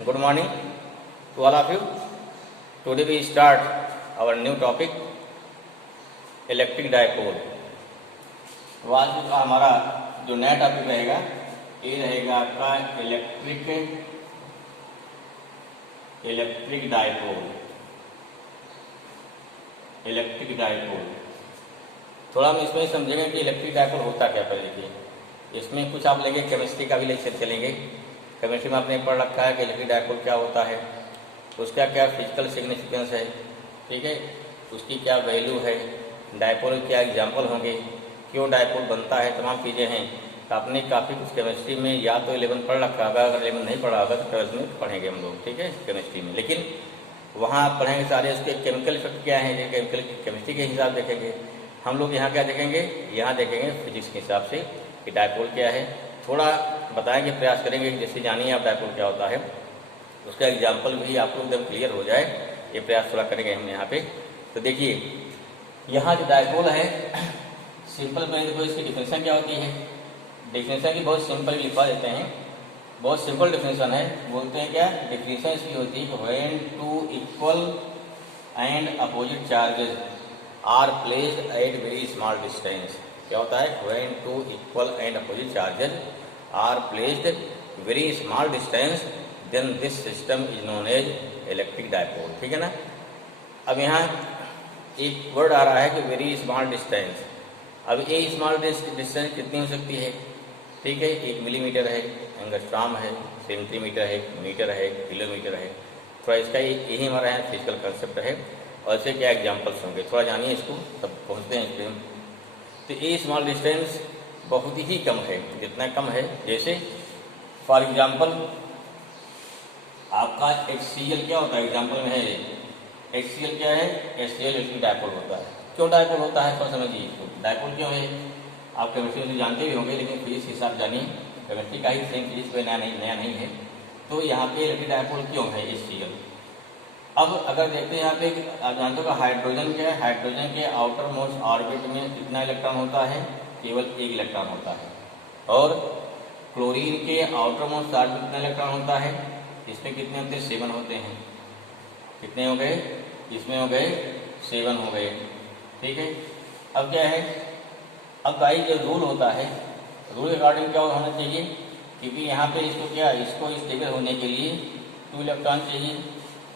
Good morning to all of you. Today we start our new topic electric dipole. तो आज का हमारा जो नया टॉपिक रहेगा ये रहेगा आपका इलेक्ट्रिक डायपोल। इलेक्ट्रिक डायपोल थोड़ा हम इसमें समझेंगे कि इलेक्ट्रिक डायपोल होता क्या। पहले देखिए, इसमें कुछ आप लेंगे केमिस्ट्री का भी लेक्चर चलेंगे। केमिस्ट्री में आपने पढ़ रखा है कि इलेक्ट्रिक डायपोल क्या होता है, उसका क्या फिजिकल सिग्निफिकेंस है, ठीक है, उसकी क्या वैल्यू है, डायपोल क्या एग्जाम्पल होंगे, क्यों डायपोल बनता है, तमाम चीज़ें हैं। तो आपने काफ़ी कुछ केमिस्ट्री में या तो 11 पढ़ रखा होगा, अगर 11 नहीं पढ़ा होगा तो 12 में पढ़ेंगे हम लोग, ठीक है, केमिस्ट्री में। लेकिन वहाँ आप पढ़ेंगे सारे उसके केमिकल इफेक्ट क्या है, केमिस्ट्री के हिसाब देखेंगे। हम लोग यहाँ क्या देखेंगे, यहाँ देखेंगे फिजिक्स के हिसाब से कि डायपोल क्या है। थोड़ा बताएंगे, प्रयास करेंगे जैसे जानिए आप डायपोल क्या होता है, उसका एग्जाम्पल भी आपको एकदम क्लियर हो जाए, ये प्रयास थोड़ा करेंगे हम यहाँ पे। तो देखिए यहाँ जो डायपोल है, सिंपल में देखो इसकी डिफिनेशन क्या होती है। डिफिनेशन की बहुत सिंपल लिखवा देते हैं, बहुत सिंपल डिफिनेशन है। बोलते हैं क्या, डिफिनेशन इसकी होती है when two equal and opposite charges are placed at very small distance. क्या होता है, when two equal and opposite charges are placed very small distance then this system is known as electric dipole. ठीक है ना। अब यहाँ एक word आ रहा है कि वेरी स्मॉल डिस्टेंस। अब ये स्मॉल डिस्टेंस कितनी हो सकती है, ठीक है, 1 मिलीमीटर है, एंगस्ट्रॉम है, सेंटीमीटर है, मीटर है, किलोमीटर है। थोड़ा इसका यही हमारा यहाँ फिजिकल कंसेप्ट है और इससे क्या एग्जाम्पल्स होंगे, थोड़ा जानिए इसको, तब पहुँचते हैं इस पर। तो ये स्मॉल डिस्टेंस बहुत ही कम है। जितना कम है, जैसे फॉर एग्जाम्पल आपका HCl क्या होता है, एग्जाम्पल में है HCl क्या है, HCl इलेक्ट्रिक डायपोल होता है। क्यों डायपोल होता है थोड़ा समझिए इसको, डायपोल क्यों है। आप केमिस्ट्री में जानते भी होंगे, लेकिन फिजिक्स के हिसाब जानिए, केमिस्ट्री का ही सेम फिजिक्स कोई नया नहीं है। तो यहाँ पे इलेक्ट्रिक डायपोल क्यों है HCl। अब अगर देखते हैं यहाँ पे, आप जानते हो हाइड्रोजन क्या है, हाइड्रोजन के आउटर मोस्ट ऑर्बिट में कितना इलेक्ट्रॉन होता है, केवल 1 इलेक्ट्रॉन होता है। और क्लोरीन के आउटर मोस्ट ऑर्बिट में कितना इलेक्ट्रॉन होता है, इसमें कितने होते हैं, 7 होते हैं। कितने हो गए, इसमें हो गए 7 हो गए, ठीक है। अब क्या है, अब भाई जो रूल होता है, रूल के अकॉर्डिंग क्या होना चाहिए, क्योंकि यहाँ पे इसको क्या, इसको स्टेबल होने के लिए 2 इलेक्ट्रॉन चाहिए,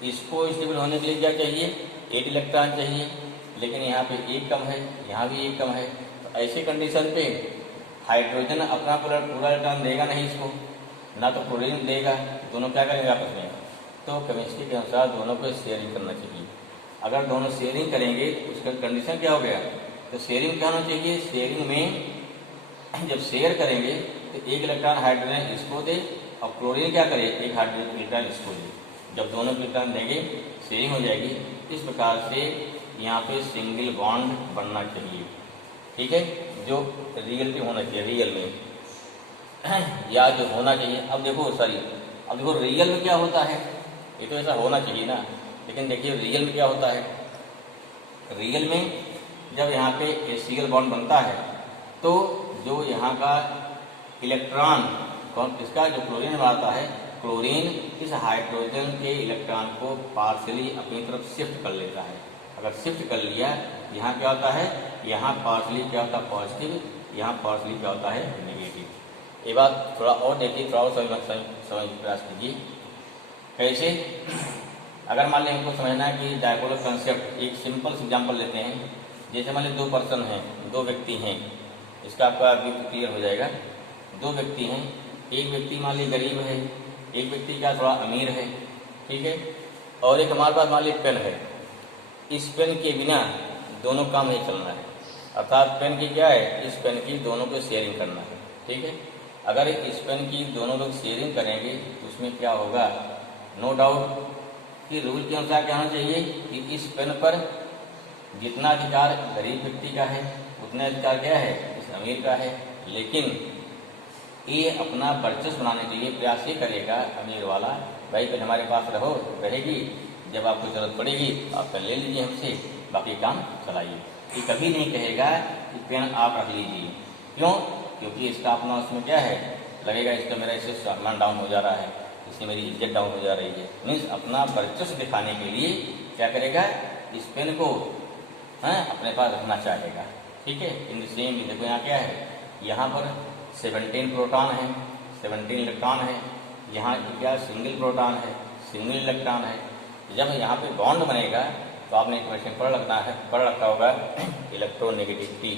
इसको स्टेबल होने के लिए क्या चाहिए, 8 इलेक्ट्रॉन चाहिए। लेकिन यहाँ पे 1 कम है, यहाँ भी 1 कम है। तो ऐसे कंडीशन पे हाइड्रोजन अपना पूरा इलेक्ट्रॉन देगा नहीं इसको, ना तो क्लोरीन देगा, दोनों क्या करेंगे आपस में। तो केमिस्ट्री के अनुसार दोनों को शेयरिंग करना चाहिए। अगर दोनों शेयरिंग करेंगे उसका कंडीशन क्या हो गया, तो शेयरिंग क्या होना चाहिए, शेयरिंग में जब शेयर करेंगे तो 1 इलेक्ट्रॉन हाइड्रोजन इसको दे और क्लोरीन क्या करे, 1 हाइड्रोजन इलेक्ट्रॉन इसको दे। जब दोनों इलेक्ट्रॉन देंगे शेयरिंग हो जाएगी। इस प्रकार से यहाँ पे सिंगल बॉन्ड बनना चाहिए, ठीक है, जो रियलिटी होना चाहिए, रियल में या जो होना चाहिए। अब देखो रियल में क्या होता है, ये तो ऐसा होना चाहिए ना, लेकिन देखिए रियल में क्या होता है। रियल में जब यहाँ पे HCl बॉन्ड बनता है तो जो यहाँ का इलेक्ट्रॉन इसका जो क्लोरीन में आता है, क्लोरीन इस हाइड्रोजन के इलेक्ट्रॉन को पार्शियली अपनी तरफ शिफ्ट कर लेता है। अगर शिफ्ट कर लिया, यहाँ क्या होता है, यहाँ पार्शियली क्या होता है पॉजिटिव, यहाँ पार्शियली क्या होता है नेगेटिव। ये बात थोड़ा और देखिए, थोड़ा और समझ प्रयास कीजिए। कैसे, अगर मान लें हमको समझना है कि डायपोल कंसेप्ट, एक सिंपल एग्जाम्पल लेते हैं। जैसे मान लें 2 पर्सन हैं, 2 व्यक्ति हैं, इसका आपका व्यू क्लियर हो जाएगा। 2 व्यक्ति हैं, एक व्यक्ति मान लीजिए गरीब है, एक व्यक्ति क्या थोड़ा अमीर है, ठीक है। और एक हमारे पास मान लीजिए पेन है। इस पेन के बिना दोनों काम नहीं चलना है, अर्थात पेन की क्या है, इस पेन की दोनों को शेयरिंग करना है, ठीक है। अगर इस पेन की दोनों लोग शेयरिंग करेंगे तो उसमें क्या होगा, नो डाउट कि रूल के अनुसार क्या होना चाहिए कि इस पेन पर जितना अधिकार गरीब व्यक्ति का है उतना अधिकार क्या है, इस अमीर का है। लेकिन ये अपना वर्चस्व बनाने के लिए प्रयास ये करेगा अमीर वाला, भाई पेन हमारे पास रहेगी, जब आपको जरूरत पड़ेगी आप पेन ले लीजिए हमसे, बाकी काम चलाइए। ये कभी नहीं कहेगा कि पेन आप रख लीजिए। क्यों, क्योंकि इसका अपना उसमें क्या है लगेगा, इसका मेरा इससे सामान डाउन हो जा रहा है, इससे मेरी इज्जत डाउन हो जा रही है। मीन्स अपना वर्चस्व दिखाने के लिए क्या करेगा, इस पेन को अपने पास रखना चाहेगा। ठीक है, इन सेम देखो यहाँ क्या है, यहाँ पर 17 प्रोटॉन है, 17 इलेक्ट्रॉन है, यहाँ क्या सिंगल प्रोटॉन है, सिंगल इलेक्ट्रॉन है। जब यहाँ पे बॉन्ड बनेगा तो आपने इक्वेशन पढ़ रखा होगा इलेक्ट्रोनेगेटिविटी,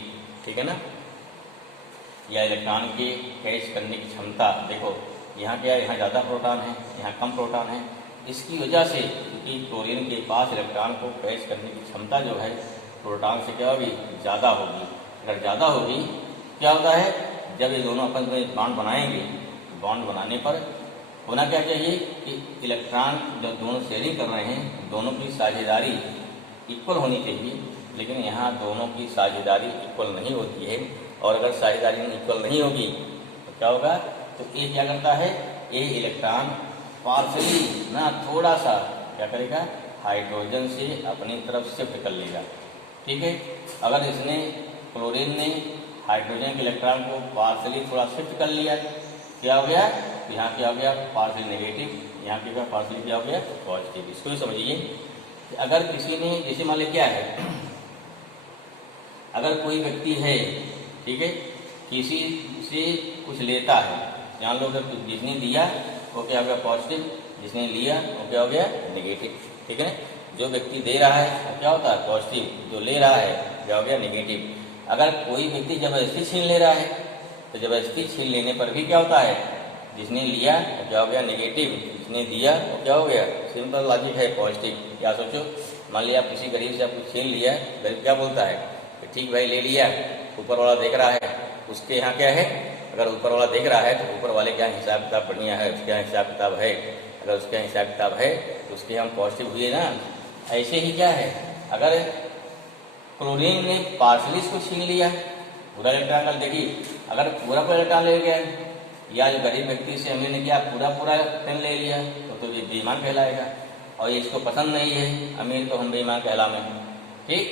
ठीक है ना, या इलेक्ट्रॉन के कैच करने की क्षमता। देखो यहाँ क्या है, यहाँ ज़्यादा प्रोटॉन है, यहाँ कम प्रोटॉन है। इसकी वजह से क्योंकि क्लोरीन के पास इलेक्ट्रॉन को कैच करने की क्षमता जो है प्रोटॉन से क्या होगी, ज़्यादा होगी। अगर ज़्यादा होगी क्या होता है, जब ये दोनों अपन में बॉन्ड बनाएंगे, बॉन्ड बनाने पर होना क्या चाहिए कि इलेक्ट्रॉन जो दोनों शेयरिंग कर रहे हैं दोनों की साझेदारी इक्वल होनी चाहिए, लेकिन यहाँ दोनों की साझेदारी इक्वल नहीं होती है। और अगर साझेदारी इक्वल नहीं होगी तो क्या होगा, तो ये क्या करता है, ये इलेक्ट्रॉन पार्शली ना थोड़ा सा क्या करेगा, हाइड्रोजन से अपनी तरफ शिफ्ट कर लेगा। ठीक है, अगर इसने क्लोरीन ने हाइड्रोजन के इलेक्ट्रॉन को पार्शली थोड़ा शिफ्ट कर लिया, क्या हो गया, यहाँ क्या हो गया, पार्शली नेगेटिव, यहाँ क्या पार्शली क्या हो गया, पॉजिटिव। इसको भी समझिए कि अगर किसी ने, जैसे मान लीजिए क्या है, अगर कोई व्यक्ति है, ठीक है, किसी से कुछ लेता है, जान लो कि जिसने दिया वो क्या हो गया पॉजिटिव, जिसने लिया वो क्या हो गया नेगेटिव। ठीक है, जो व्यक्ति दे रहा है वो क्या होता है पॉजिटिव, जो ले रहा है क्या हो गया नेगेटिव। अगर कोई व्यक्ति जबरदस्ती छीन ले रहा है तो जबरदस्ती छीन लेने पर भी क्या होता है, जिसने लिया वो क्या हो गया नेगेटिव, जिसने दिया वो क्या हो गया, सिंपल लॉजिक है पॉजिटिव। क्या सोचो, मान लिया आप किसी गरीब से आपको छीन लिया, गरीब क्या बोलता है कि ठीक भाई ले लिया, ऊपर वाला देख रहा है, उसके यहाँ क्या है, अगर ऊपर वाला देख रहा है तो ऊपर वाले क्या हिसाब किताब बढ़िया है, उसके यहाँ हिसाब किताब है, अगर उसके यहाँ हिसाब किताब है तो उसके हम पॉजिटिव हुए ना। ऐसे ही क्या है, अगर क्लोरीन ने पार्शली इसको छीन लिया, पूरा इलेक्ट्रॉन का देखिए, अगर पूरा इलेक्ट्रॉन ले गया, या जो गरीब व्यक्ति से हमने क्या पूरा पेन ले लिया तो ये बेईमान कहलाएगा, और ये इसको पसंद नहीं है अमीर, तो हम बेईमान कहलावे। ठीक,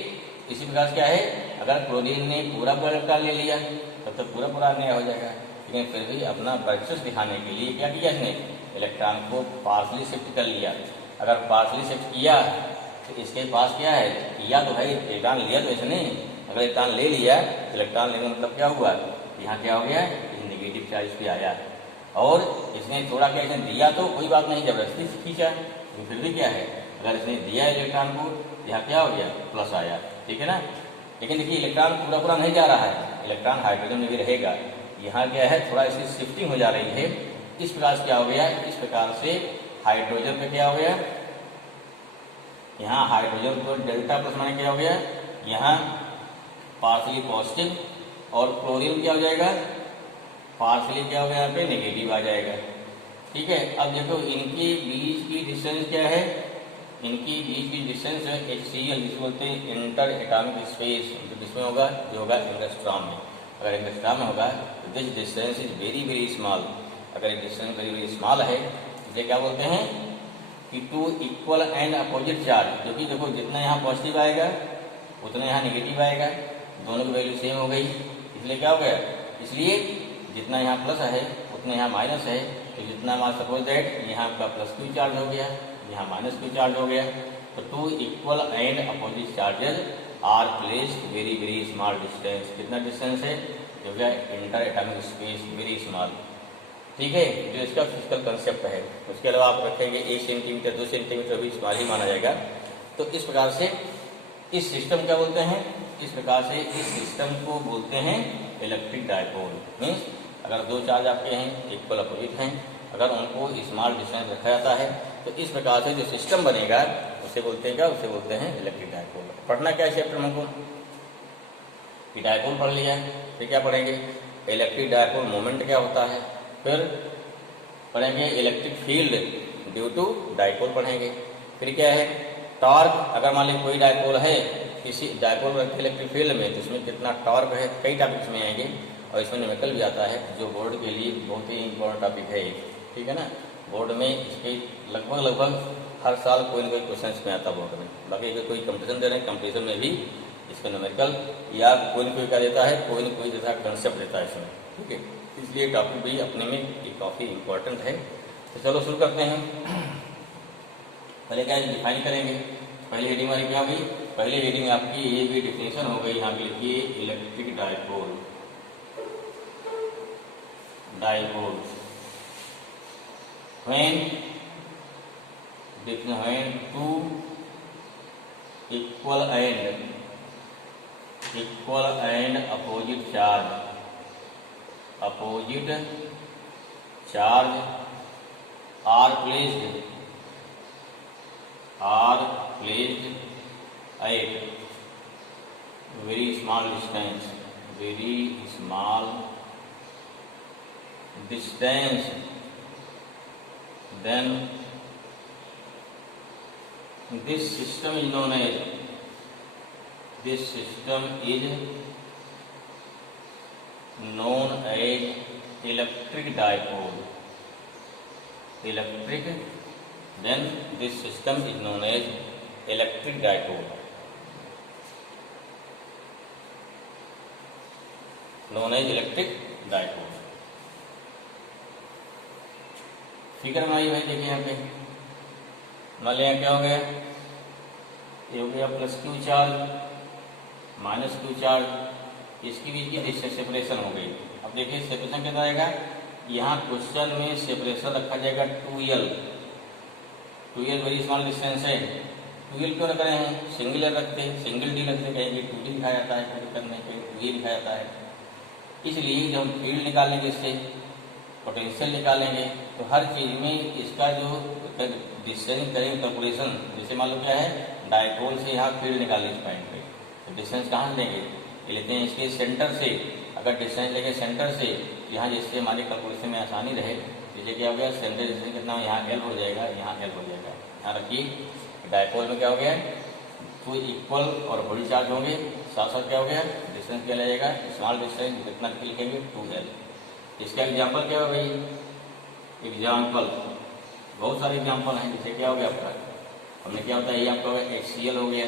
इसी प्रकार क्या है, अगर क्लोरीन ने पूरा इलेक्ट्रॉन ले लिया तब तो पूरा अन्याय हो जाएगा, लेकिन फिर भी अपना वर्चस्व दिखाने के लिए क्या किया इसने, इलेक्ट्रॉन को पार्शली शिफ्ट कर लिया। अगर पार्शली शिफ्ट किया तो इसके पास क्या है, किया तो भाई इलेक्ट्रॉन लिया तो इसने, अगर इलेक्ट्रॉन ले लिया तो इलेक्ट्रॉन लेने मतलब क्या हुआ, यहाँ क्या हो गया, नेगेटिव चार्ज पे आया। और इसने थोड़ा क्या, इसने दिया तो कोई बात नहीं, जबरदस्ती खींचा, लेकिन फिर भी क्या है, अगर इसने दिया इलेक्ट्रॉन को यहाँ क्या हो गया प्लस आया। ठीक है ना, लेकिन देखिए इलेक्ट्रॉन पूरा नहीं जा रहा है, इलेक्ट्रॉन हाइड्रोजन में भी रहेगा, यहाँ क्या है थोड़ा इसकी शिफ्टिंग हो जा रही है। इस प्रकार से क्या हो गया, इस प्रकार से हाइड्रोजन पे क्या हो गया, यहाँ हाइड्रोजन को डेल्टा प्लस माने क्या हो गया, यहाँ पार्शली पॉजिटिव, और क्लोरीन क्या हो जाएगा, पार्शली क्या हो गया, यहाँ पे नेगेटिव आ जाएगा। ठीक है, अब देखो इनके बीच की डिस्टेंस क्या है, इनकी बीच की डिस्टेंस है HCl, जिसे बोलते हैं इंटर एटॉमिक स्पेस, जो किसमें होगा, जो होगा एंगस्ट्रॉम में। अगर एंगस्ट्रॉम में होगा तो this distance is very small. अगर ये डिस्टेंस वेरी स्मॉल है तो क्या बोलते हैं कि two equal and opposite charge, क्योंकि देखो जितना यहाँ पॉजिटिव आएगा उतना यहाँ नेगेटिव आएगा, दोनों की वैल्यू सेम हो गई, इसलिए क्या हो गया, इसलिए जितना यहाँ प्लस है उतना यहाँ माइनस है, तो जितना हमारा सपोज दैट यहाँ आपका प्लस क्यू चार्ज हो गया, यहाँ माइनस क्यू चार्ज हो गया, तो two equal and opposite charges are placed very small distance. कितना डिस्टेंस है, जो क्या interatomic space very small. ठीक है, जो इसका फिजिकल कंसेप्ट है। उसके अलावा आप रखेंगे 1 सेंटीमीटर 2 सेंटीमीटर भी स्मॉल ही माना जाएगा। तो इस प्रकार से इस सिस्टम क्या बोलते हैं, इस प्रकार से इस सिस्टम को बोलते हैं इलेक्ट्रिक डायपोल। मीन्स अगर दो चार्ज आपके हैं इक्वल अपोजिट हैं, अगर उनको स्मॉल डिस्टेंस रखा जाता है तो इस प्रकार से जो सिस्टम बनेगा उसे बोलते हैं क्या, उसे बोलते हैं इलेक्ट्रिक डायपोल। पढ़ना क्या है चैप्टर में हमको, डायपोल पढ़ लिया, फिर क्या पढ़ेंगे इलेक्ट्रिक डायपोल मोमेंट क्या होता है, फिर पढ़ेंगे electric field due to dipole पढ़ेंगे, फिर क्या है टॉर्क। अगर मान लीजिए कोई डायपोल है, किसी डायपोल रखते इलेक्ट्रिक फील्ड में तो इसमें कितना टॉर्क है, कई टॉपिक्स में आएंगे और इसमें न्यूमेरिकल भी आता है जो बोर्ड के लिए बहुत ही इंपॉर्टेंट टॉपिक है। ठीक है ना, बोर्ड में इसके लगभग हर साल कोई ना कोई क्वेश्चन इसमें आता बोर्ड में। बाकी अगर कोई कंपटीशन दे रहे हैं, कंपटीशन में भी इसका न्यूमेरिकल या कोई ना कोई क्या देता है, कोई ना कोई जैसा कंसेप्ट देता है इसमें। ठीक है, इसलिए टॉपिक भी अपने में ये काफ़ी इम्पोर्टेंट है। तो चलो शुरू करते हैं। पहले क्या डिफाइन करेंगे। पहली हेडिंग हमारी क्या होगी, पहली हेडिंग आपकी ये भी डिफिनेशन हो गई। यहाँ पे लिखिए electric dipole. Dipole when two equal and opposite charge are placed at very small distance, then this system is known as electric dipole. Then this system is known as electric dipole. Figure में आई भाई, देखिए यहाँ पे मान लिया क्या हो गया, ये हो गया plus Q charge minus Q charge, इसकी बीच की डिस्टेंस सेपरेशन हो गई। अब देखिए सेपरेशन कितना आएगा, यहाँ क्वेश्चन में सेपरेशन रखा जाएगा 2L वेरी स्मॉल डिस्टेंस है। 2L क्यों रख रहे हैं, सिंगल एल रखते हैं, सिंगल डी रखते, कहीं 2D लिखा जाता है, कहीं करने कहीं 2A लिखा जाता है। इसलिए जब हम फील्ड निकालेंगे, इससे पोटेंशियल निकालेंगे, तो हर चीज़ में इसका जो डिस्टेंस करेंगे कैलकुलेशन, जैसे मान लो क्या है डायपोल से यहाँ फील्ड निकालेंगे इस पॉइंट पे, तो डिस्टेंस कहाँ से लेंगे, ये लेते हैं इसके सेंटर से। अगर डिस्टेंस लेंगे सेंटर से यहाँ, जिससे हमारे कैलकुलेशन में आसानी रहे, जैसे क्या हो गया सेंटर डिस्टेंस कितना हो, यहाँ L हो जाएगा, यहाँ L हो जाएगा। यहाँ रखिए डायपोल में क्या हो गया, 2 इक्वल और बड़ी चार्ज होंगे, साथ साथ क्या हो गया डिस्टेंस क्या लगेगा, स्मॉल डिस्टेंस कितना लिखेंगे 2L। इसका एग्जाम्पल क्या हो गई, एग्जाम्पल बहुत सारे एग्जाम्पल हैं। जैसे क्या हो गया आपका, हमने क्या होता है ये आपका HCl हो गया,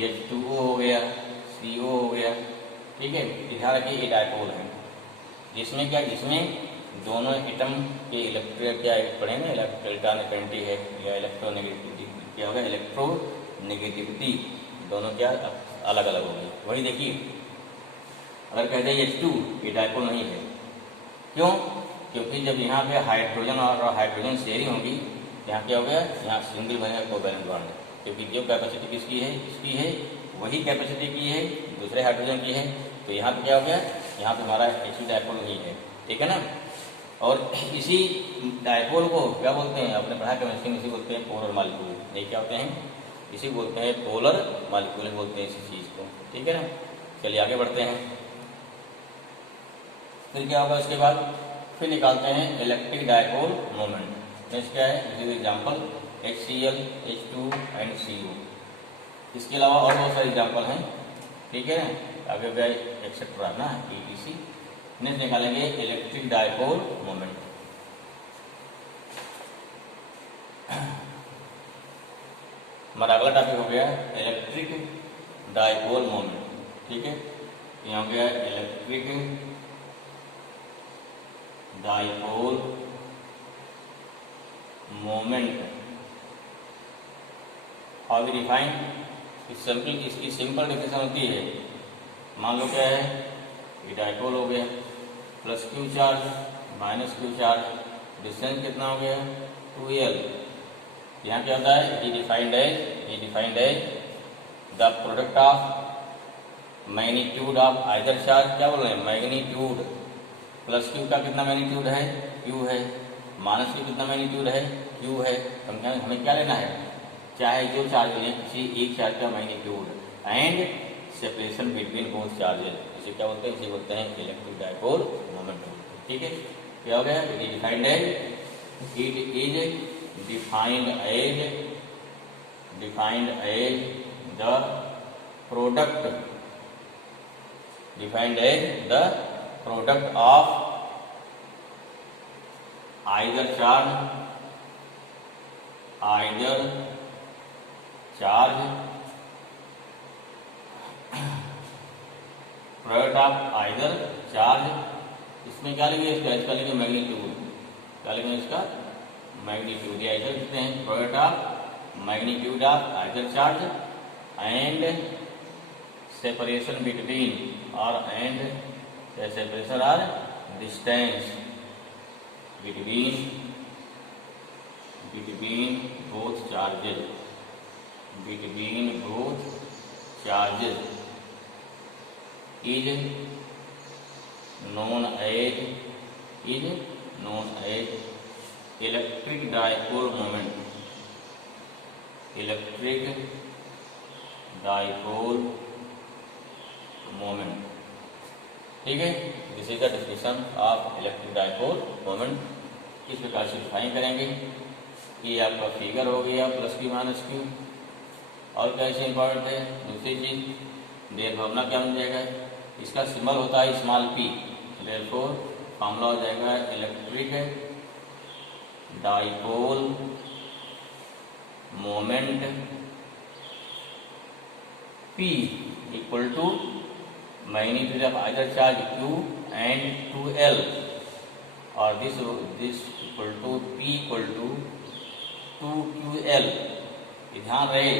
H2O हो गया, CO हो गया, ठीक है। ध्यान रखिए ये डायपोल है, जिसमें क्या, जिसमें दोनों एटम के इलेक्ट्रिक क्या पढ़े ना, इलेक्ट्रोनेगेटिविटी है या इलेक्ट्रोनेगेटिविटी, क्या होगा इलेक्ट्रोनेगेटिविटी, दोनों क्या अलग अलग हो गई। वही देखिए अगर कहते हैं H2, ये डायपोल नहीं है। क्यों, क्योंकि जब यहाँ पे हाइड्रोजन और हाइड्रोजन शेयरिंग होगी, यहाँ क्या हो गया, यहाँ सिंगल बनेगा कोवैलेंट बॉन्ड, क्योंकि जो कैपेसिटी किसकी है, इसकी है, वही कैपेसिटी की है दूसरे हाइड्रोजन की है। तो यहाँ पे क्या हो गया, यहाँ पे हमारा H2 डायपोल नहीं है, ठीक है ना। और इसी डायपोल को क्या बोलते हैं, अपने पढ़ा केमिस्ट्री में इसी बोलते हैं पोलर मॉलिक्यूल। ये क्या होते हैं, इसी बोलते हैं पोलर मॉलिक्यूल बोलते हैं इसी चीज़ को, ठीक है ना। चलिए आगे बढ़ते हैं। फिर क्या होगा इसके बाद, फिर निकालते हैं इलेक्ट्रिक डायपोल मोमेंट। नेक्स्ट क्या है, जैसे example HCl, H2 and CO। इसके अलावा और बहुत सारे एग्जाम्पल हैं, ठीक है, आगे गए एक्सेट्रा ना ETC। नेक्स्ट निकालेंगे इलेक्ट्रिक डायपोल मोमेंट। हमारा अगला टॉपिक हो गया इलेक्ट्रिक डायपोल मोमेंट, ठीक है। यहाँ हो गया electric dipole moment. How we define, इसकी सिंपल डिफिनेशन होती है, मान लो क्या है ये डायपोल हो गया, plus Q charge minus Q charge, distance कितना हो गया 2L। यहाँ क्या होता है, ये defined as the product of magnitude of either charge, क्या बोल रहे हैं मैग्नीट्यूड, प्लस क्यू का कितना मैग्नीट्यूड है Q है, माइनस क्यू कितना मैग्नीट्यूड है Q है। हमें क्या लेना है, चाहे जो चार्ज ले किसी एक चार्ज का magnitude and separation between both charges, इसे क्या बोलते हैं, इसे बोलते हैं इलेक्ट्रिक डायपोल मोमेंट, ठीक है। क्या हो गया, it is defined as the product of either charge product of either charge, इसमें क्या लेंगे, इसका लेंगे मैग्नीट्यूड, क्या लिखेंगे इसका मैग्नीट्यूड, या ऐसे लिखते हैं product of magnitude of either charge and separation between और एंड सेपरेशन और distance between both charges is known as electric dipole moment. ठीक है, this is the definition of electric dipole moment. इस प्रकार से डिफाइन करेंगे। ये आपका फिगर हो गया प्लस क्यू माइनस क्यू। और क्या ऐसे इंपॉर्टेंट है दूसरी चीज, देयरफॉर क्या बन जाएगा, इसका सिंबल होता है स्मॉल पी, देयरफॉर फॉर्मूला हो जाएगा electric dipole moment P equal to magnitude of either charge Q and 2L, और this equal to P equal to 2QL। ध्यान रहे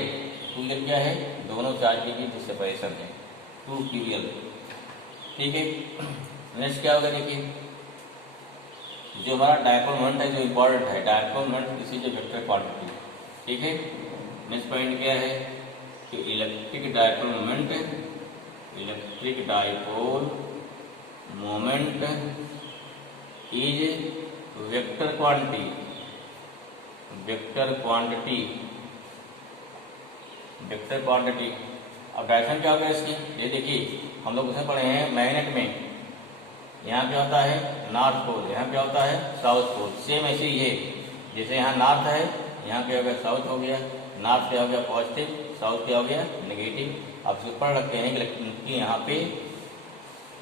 2L क्या है, दोनों चार्ज की जो सेपरेशन है 2QL। ठीक है, नेक्स्ट क्या होगा देखिए, जो हमारा डायपोल मोमेंट है जो इम्पोर्टेंट है, dipole moment this is a vector quantity. ठीक है, नेक्स्ट पॉइंट क्या है कि electric dipole moment is vector quantity. अब डायरेक्शन क्या होगा इसकी, ये देखिए हम लोग उसमें पढ़े हैं मैग्नेट में, यहाँ क्या होता है नॉर्थ पोल, यहाँ क्या होता है साउथ पोल। सेम ऐसे ही है, जैसे यहाँ नॉर्थ है यहाँ क्या हो गया साउथ हो गया, नॉर्थ क्या हो गया पॉजिटिव, साउथ क्या हो गया नेगेटिव। आप इसको पढ़ रखते हैं कि यहाँ पे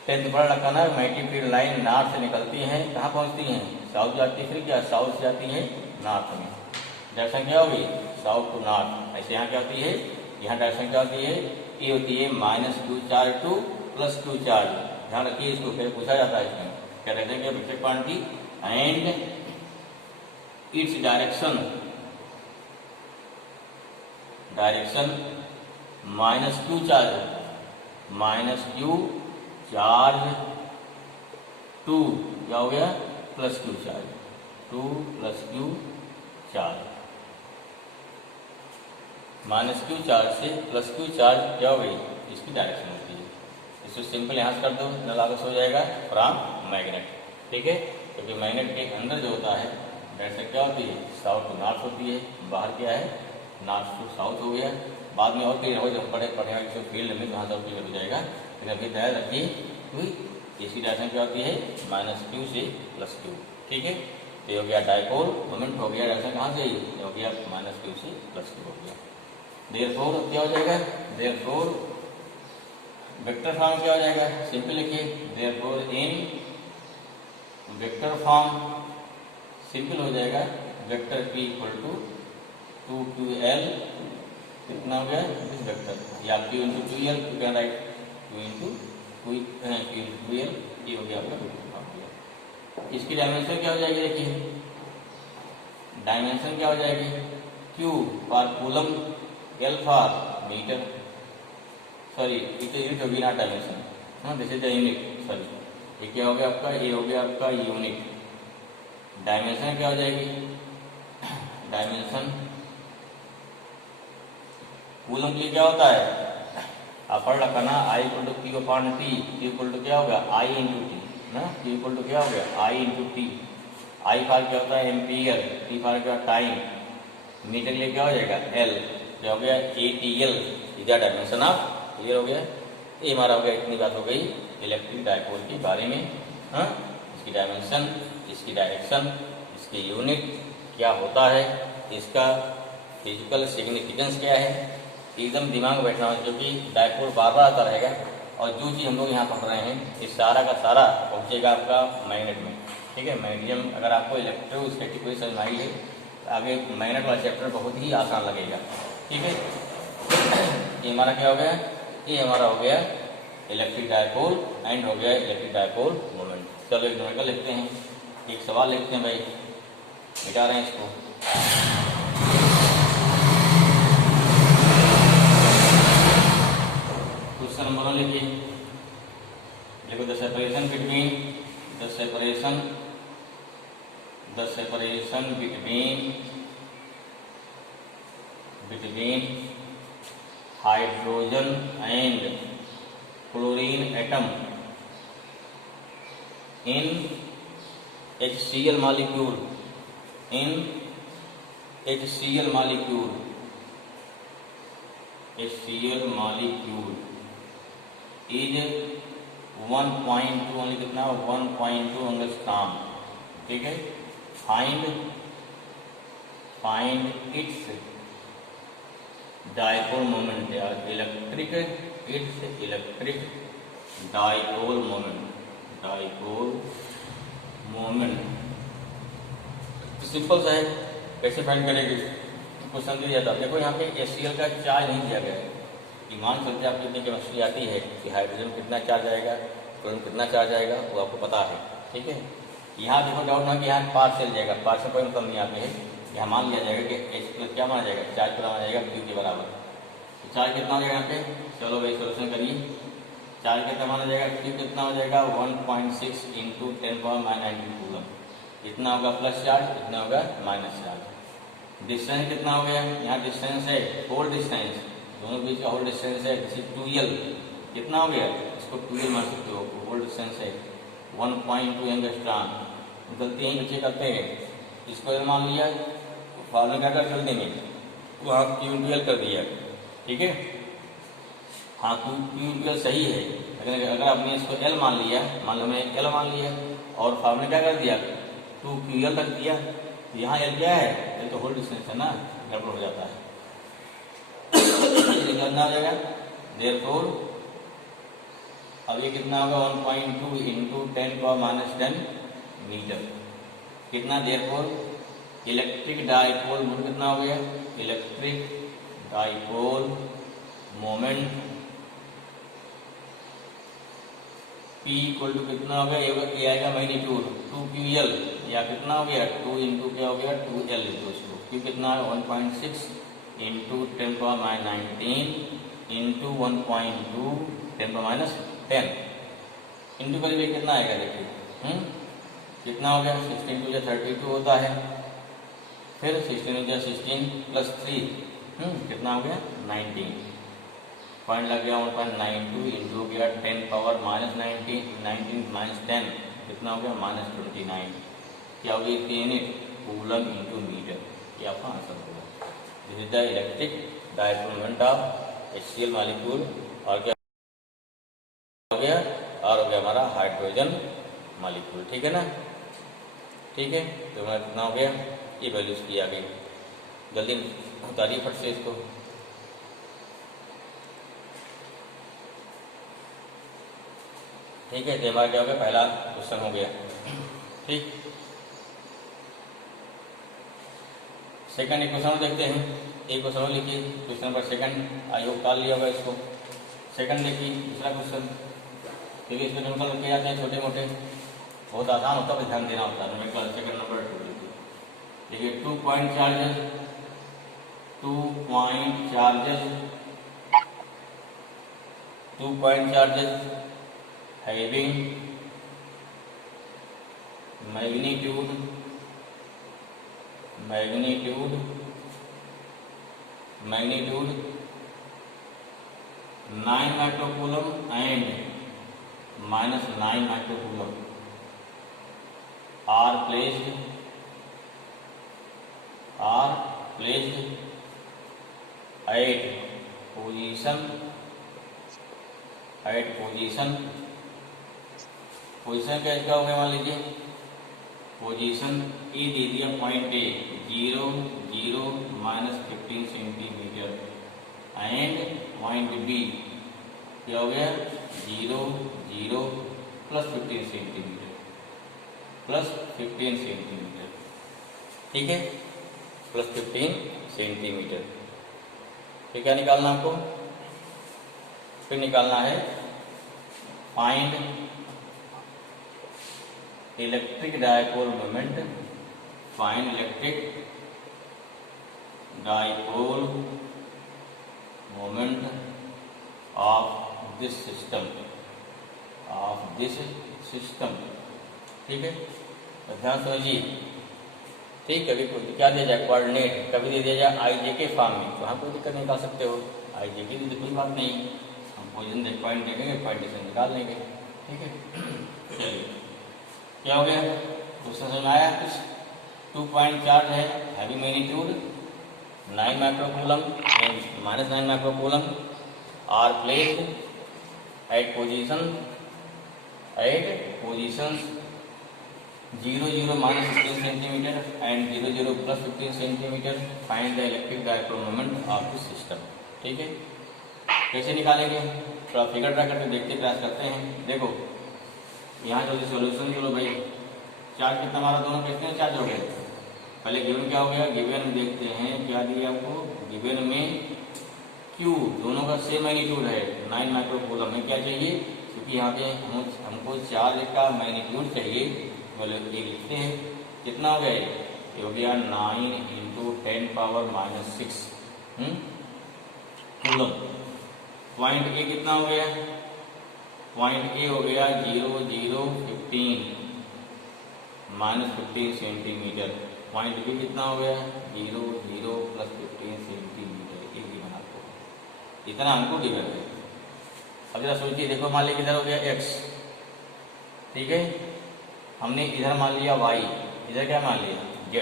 10th पढ़ रखा ना, मैग्नेटिक फील्ड लाइन नॉर्थ से निकलती है, कहाँ पहुँचती हैं साउथ जाती है, फिर क्या साउथ से जाती है नॉर्थ में। डायरेक्शन क्या होगी साउथ टू नॉर्थ। ऐसे यहाँ क्या होती है, यहाँ डायरेक्शन क्या होती है, ये होती है -q charge to +q charge. ध्यान रखिए इसको, फिर पूछा जाता है इसमें क्या कहते हैं कि vector quantity and its direction -q charge to क्या हो गया +q charge, 2 + q charge, -q charge से +q चार्ज क्या हो गई, इसकी डायरेक्शन होती है। इसको सिंपल यहाँ से कर दो, एनालॉगस हो जाएगा फ्रॉम मैग्नेट। ठीक है, क्योंकि मैग्नेट के अंदर जो होता है डायरेक्शन क्या होती है साउथ टू नॉर्थ होती है, बाहर क्या है नॉर्थ टू साउथ हो गया। बाद में और क्लियर हो जब पढ़ेगा किसी फील्ड में कहाँ सब क्लियर हो जाएगा। लेकिन अभी तैयार रखिए कि इसकी डायरेक्शन क्या होती है -q से +q। ठीक है, तो ये हो गया डायपोल मोमेंट हो गया, डायरेक्शन कहाँ से ये हो गया -q से +q हो गया। देयरफॉर क्या हो जाएगा, देयरफॉर वेक्टर फॉर्म क्या हो जाएगा, सिंपल लिखिए therefore in vector form simple हो जाएगा, vector P equal to 2QL कितना हो गया दिस वेक्टर, या Q into 2L you can write Q into 2L, ये हो गया आपका वेक्टर फॉर्म। इसकी डायमेंशन क्या हो जाएगी, देखिए डायमेंशन क्या हो जाएगी, Q for coulomb, L for metre, sorry unit होगी ना डायमेंशन, हाँ this is the unit, sorry ये क्या हो गया आपका, ये हो गया आपका यूनिट। डायमेंशन क्या हो जाएगी, डायमेंशन कूलम के लिए क्या होता है आप पढ़ रखा ना, I equal to Q upon T, Q equal to क्या हो गया I इंटू टी ना, Q इक्वल टू क्या हो गया I into T. I for क्या होता है एम्पियर, T फार क्या टाइम, मीटर के लिए क्या हो जाएगा L, क्या हो गया ATL, इधर डायमेंशन ऑफ क्लियर हो गया। ये हमारा हो गया, इतनी बात हो गई इलेक्ट्रिक डायपोल के बारे में। हाँ, इसकी डायमेंशन, इसकी डायरेक्शन, इसकी यूनिट क्या होता है, इसका फिजिकल सिग्निफिकेंस क्या है, एकदम दिमाग में बैठना हो, क्योंकि डायपोल बार बार आता रहेगा। और जो चीज़ हम लोग यहाँ पढ़ रहे हैं इस सारा का सारा पहुँचेगा आपका मैग्नेट में। ठीक है, मैग्नीशियम अगर आपको इलेक्ट्रोस्टैटिक कोई समझ आई है तो आगे मैग्नेट वाला चैप्टर बहुत ही आसान लगेगा। ठीक है, ये हमारा क्या हो गया, ये हमारा हो गया इलेक्ट्रिक डायपोल एंड हो गया इलेक्ट्रिक डायपोल मोमेंट। चलो एक नंबर लिखते हैं, एक सवाल लिखते हैं भाई, मिटा रहे हैं इसको। क्वेश्चन नंबर 1 लिखिए, देखो the separation between hydrogen and chlorine atom in HCl molecule is 1.2 only कितना 1.2 एंगस्ट्रॉम। ठीक है, फाइंड इट्स डायपोल मोमेंट या इलेक्ट्रिक डायपोल मोमेंट। सिंपल सा है, कैसे फाइंड करेंगे क्वेश्चन दिया जाता है। देखो यहाँ पे HCl का चार्ज नहीं दिया गया है, मान चलते आपको इतनी केमिस्ट्री आती है कि हाइड्रोजन कितना चार्ज आएगा, क्लोरीन कितना चार्ज आएगा, वो आपको पता है। ठीक है, यहाँ देखो डाउट ना कि यहाँ पार्शियल जाएगा, पार्शियल कोई मतलब नहीं आते हैं। यहाँ मान लिया जाएगा कि H+ क्या माना जाएगा, चार्ज पूरा माना जाएगा Q के बराबर। तो चार्ज कितना हो जाएगा यहाँ पे, चलो भाई सोल्यूशन करिए। चार्ज कितना माना जाएगा, Q कितना हो जाएगा 1.6 × 10⁻⁹ कूलम। इतना होगा प्लस चार्ज, इतना होगा माइनस चार्ज। डिस्टेंस कितना हो गया, यहाँ डिस्टेंस है होल डिस्टेंस, दोनों बीच का होल डिस्टेंस है 2L। कितना हो गया, इसको 2L मान सकते हो, होल डिस्टेंस है 1.2 एंगस्ट्रॉम। गलती यहीं बच्चे करते हैं, इसको L मान लिया, फार्मूला क्या कर देंगे, वहाँ Q×L कर दिया। ठीक है, हाँ Q×L सही है, लेकिन अगर आपने इसको L मान लिया, मान लो मैंने L मान लिया और फार्मूला क्या कर दिया 2QL रख दिया, तो यहाँ L क्या है, L तो होल डिस्टेंस है ना, गड़बड़ हो जाता है। कितना आ जाएगा, देयरफॉर अब ये कितना होगा 1.2 × 10⁻⁻10 मीटर। कितना, देयरफॉर इलेक्ट्रिक डायपोल मोमेंट कितना हो गया, electric dipole moment P equal to कितना हो गया, ये आएगा मैग्नीट्यूड 2QL, या कितना हो गया 2 × क्या हो गया 2L। दोस्तों Q कितना है 1.6 × 10⁻⁹ इंटू 1.2 10⁻10 इंटू करीब कितना आएगा, देखिए कितना हो गया 16 × 32 होता है, फिर 16 × 16 + 3 कितना हो गया 19। पॉइंट लग गया 1.92 इंटू हो गया 10⁻⁻19 -10 कितना हो गया -29। क्या हो गया यूनिट कूलम इंटू मीटर, ये आपका आंसर होगा। This is the electric dipole moment of HCl molecule. और क्या हो गया, और हो गया हमारा हाइड्रोजन मॉलिक्यूल। ठीक है ना, ठीक है, तो हमारा कितना हो गया, ये वैल्यूज की आ गई। जल्दी उतारिए फट से इसको। ठीक है, तो हमारा क्या हो गया, पहला क्वेश्चन हो गया। ठीक, सेकंड इक्वेशन देखते हैं। एक क्वेश्चन लिखिए, question number second, I hope टाल लिया होगा इसको। सेकंड देखिए, दूसरा क्वेश्चन, क्योंकि इसमें नंबर लिखे जाते हैं छोटे मोटे, बहुत आसान होता है, ध्यान देना होता है। सेकंड नंबर 2 देखिए, 2 point charges having magnitude 9 microcoulomb and -9 microcoulomb are placed at position क्या हो गया, मान लीजिए पोजीशन ए दे दिया, point A 0 0 -15 centimetre and point B क्या हो गया 0 0 +15 सेंटीमीटर। ठीक है, +15 सेंटीमीटर। फिर क्या निकालना आपको, फिर निकालना है find electric dipole moment find electric dipole moment of this system, ठीक है। तो ध्यान समझिए, ठीक। कभी क्या दिया जाए कोऑर्डिनेट, कभी दे दिया जाए आई के फॉर्म में, तो हम कोई दिक्कत निकाल सकते हो, आई जे की कोई बात नहीं, हम पोजिशन देख पॉइंट देखेंगे, पॉइंट से निकाल लेंगे, ठीक है। चलिए क्या हो गया, क्वेश्चन समझ में आया कुछ। 2 पॉइंट चार्ज है, हैवी magnitude 9 microcoulomb and -9 microcoulomb are placed at positions 0, 0 -15 centimetre and 0, 0 +15 centimetre. Find the electric dipole moment of this system, ठीक है। कैसे निकालेंगे, थोड़ा फिगर ड्रा करके देखते प्रयास करते हैं। देखो यहाँ जो सॉल्यूशन, चलो भाई चार्ज कितना हमारा दोनों कितने चार्ज हो गए, पहले गिवन क्या हो गया, गिवन देखते हैं क्या दिया आपको, गिवन में Q दोनों का सेम मैग्नीट्यूड है 9 माइक्रोकूलम में, क्या चाहिए, क्योंकि यहाँ पे हमको चार्ज का मैग्नीट्यूड चाहिए, मतलब ये लिखते हैं कितना हो गया, ये हो गया 9 × 10⁻⁻6 कूलम। पॉइंट ए कितना हो गया, पॉइंट ए हो गया 0, 0 15 -15 सेंटीमीटर। पॉइंट बी कितना हो गया 0, 0 +15 सेंटीमीटर, ये गिवन आपको, इतना हमको गिवन है। अब जरा सोचिए, देखो मान लीजिए इधर हो गया x, ठीक है, हमने इधर मान लिया y, इधर क्या मान लिया z,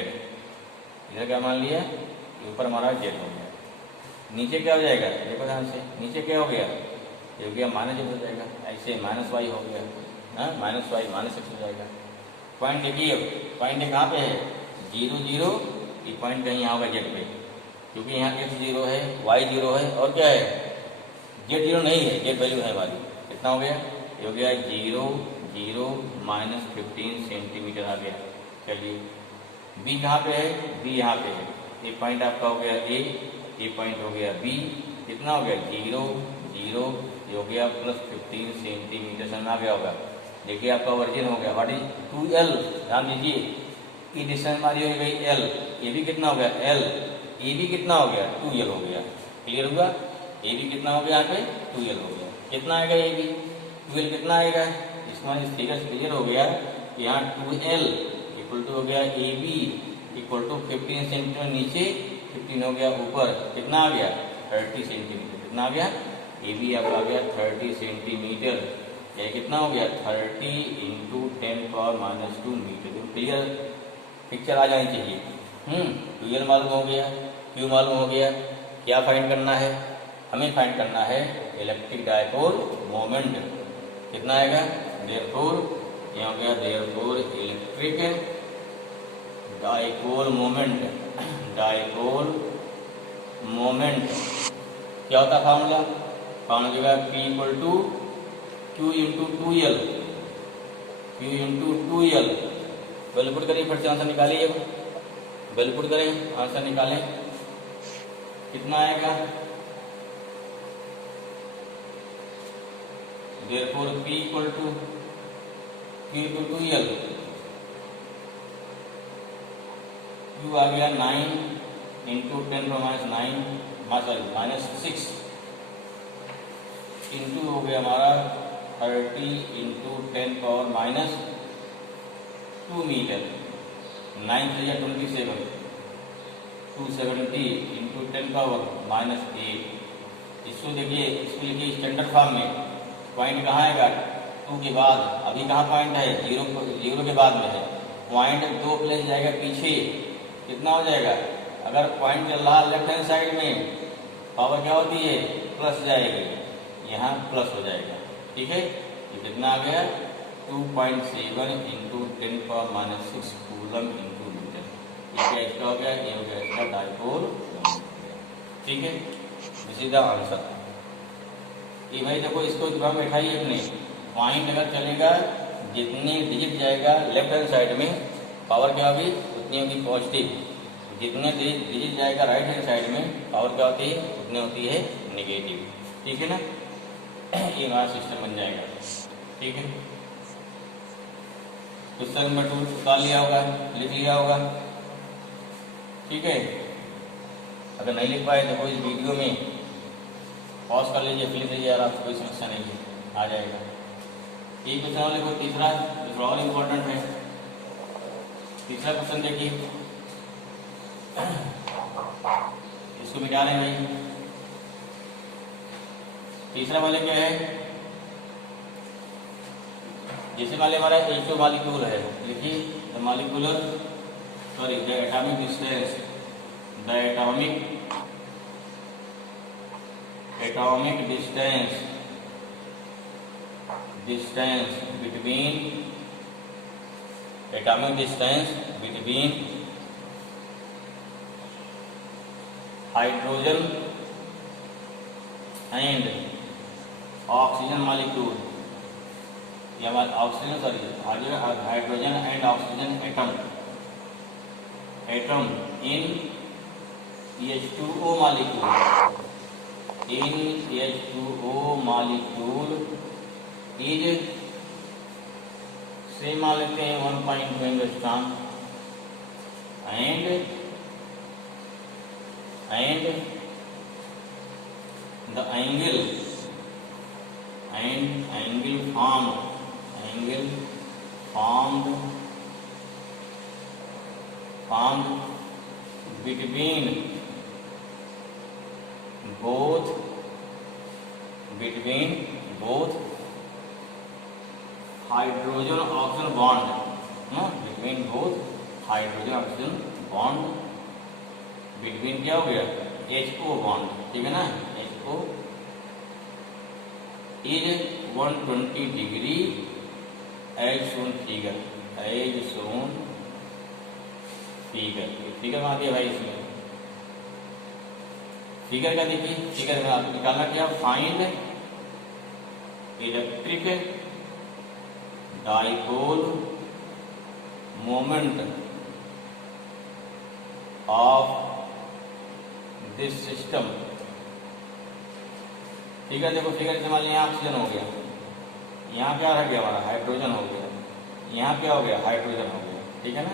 इधर क्या मान लिया, ऊपर हमारा z हो गया, नीचे क्या हो जाएगा, देखो ध्यान से, नीचे क्या हो गया, ये हो गया -z हो जाएगा, ऐसे -y हो गया, -y -x हो जाएगा। पॉइंट देखिए, पॉइंट कहाँ पे है 0, 0, ये पॉइंट कहीं यहाँ होगा z पे, क्योंकि यहाँ x 0 है, y 0 है, और क्या है z 0 नहीं है, z वैल्यू है हमारी, कितना हो गया, ये हो गया 0, 0 -15 सेंटीमीटर आ गया। चलिए b कहाँ पे है, b यहाँ पे है, ये पॉइंट आपका हो गया a, ये पॉइंट हो गया b, कितना हो गया 0, 0, ये हो गया +15 सेंटीमीटर, समझ आ गया होगा। देखिए आपका वर्जिन हो गया, व्हाट इज 2l, ध्यान दीजिए, ये डिस्टेंस हमारी हो गई l, ये भी कितना हो गया l, ये भी कितना हो गया 2l हो गया, क्लियर हुआ, ये भी कितना हो गया यहाँ पे 2l हो गया, कितना आएगा ये भी 2l, कितना आएगा, इसमें इस फिगर से क्लियर हो गया, यहाँ 2l इक्वल टू हो गया AB इक्वल टू 15 सेंटीमीटर नीचे, 15 हो गया ऊपर, कितना आ गया 30 सेंटीमीटर, कितना आ गया AB आपका आ गया 30 सेंटीमीटर, ये कितना हो गया 30 × 10⁻⁻2 मीटर। क्लियर पिक्चर आ जानी चाहिए। टूएल मालूम हो गया, क्यू मालूम हो गया, क्या फाइंड करना है, हमें फाइंड करना है इलेक्ट्रिक डाइपोल मोमेंट, कितना आएगा, देयरफॉर ये हो गया therefore electric dipole moment, dipole moment क्या होता है फार्मूला, फार्मूला जो है P = Q × 2l, Q × 2l। Value put करिए, फिर से आंसर निकालिए, वैल्यू पुट करें, आंसर निकालें, कितना आएगा, therefore P = Q × 2l, Q आ गया 9 × 10⁻⁹ इंटू हो गया हमारा 30 × 10⁻2 मीटर, 9 × 27, 270 × 10⁻8। इसको देखिए, इसको लिखिए स्टैंडर्ड फॉर्म में, पॉइंट कहाँ आएगा 2 के बाद, अभी कहाँ पॉइंट है 0 के बाद में है, पॉइंट 2 प्लेस जाएगा पीछे, कितना हो जाएगा, अगर पॉइंट चल रहा लेफ्ट हैंड साइड में, पावर क्या होती है प्लस जाएगी, यहाँ प्लस हो जाएगा, ठीक है। ये कितना आ गया 2.7 × 10⁻⁶ कूलम × मीटर, इसका इसका हो गया, ये हो गया इसका डाइपोल, ठीक है, दिस इज द आंसर। ये भाई देखो, इसको दिमाग में बैठाइए अपने, पॉइंट अगर चलेगा जितनी डिजिट जाएगा लेफ्ट हैंड साइड में, पावर क्या होगी उतनी होगी पॉजिटिव, जितने डिजिट जाएगा राइट हैंड साइड में, पावर क्या होती है उतनी होती है नेगेटिव, ठीक है ना। ये हमारा सिस्टम बन जाएगा, ठीक है। क्वेश्चन नंबर 2 निकाल लिया होगा, लिख लिया होगा, ठीक है। अगर नहीं लिख पाए तो कोई वीडियो में पॉज कर लीजिए, फिर लीजिए यार, आपको कोई समस्या नहीं है, आ जाएगा। एक क्वेश्चन और लिखो, तीसरा दूसरा और इम्पोर्टेंट है। तीसरा क्वेश्चन देखिए, इसको मिटा रहे हैं भाई। तीसरा वाले क्या है, जैसे वाले हमारा H2 मॉलिक्यूल है, लिखिए the molecular sorry the atomic distance, the atomic distance between hydrogen and oxygen molecule, या oxygen sorry hydrogen and oxygen atom in H2O molecule is, से मान लेते हैं 1.2 angstrom, and the angle formed between both hydrogen oxygen bond, between both hydrogen oxygen bond, between क्या हो गया HO bond, ठीक है ना, HO is 120 degree as shown figure, figure में आ गया भाई। इसमें फिगर का देखिए, फिगर में आपको निकालना क्या, find electric dipole moment of this system. Figure देखो, फिगर से मान लिया यहाँ ऑक्सीजन हो गया, यहाँ क्या रह गया हमारा हाइड्रोजन हो गया, यहाँ क्या हो गया हाइड्रोजन हो गया, ठीक है ना,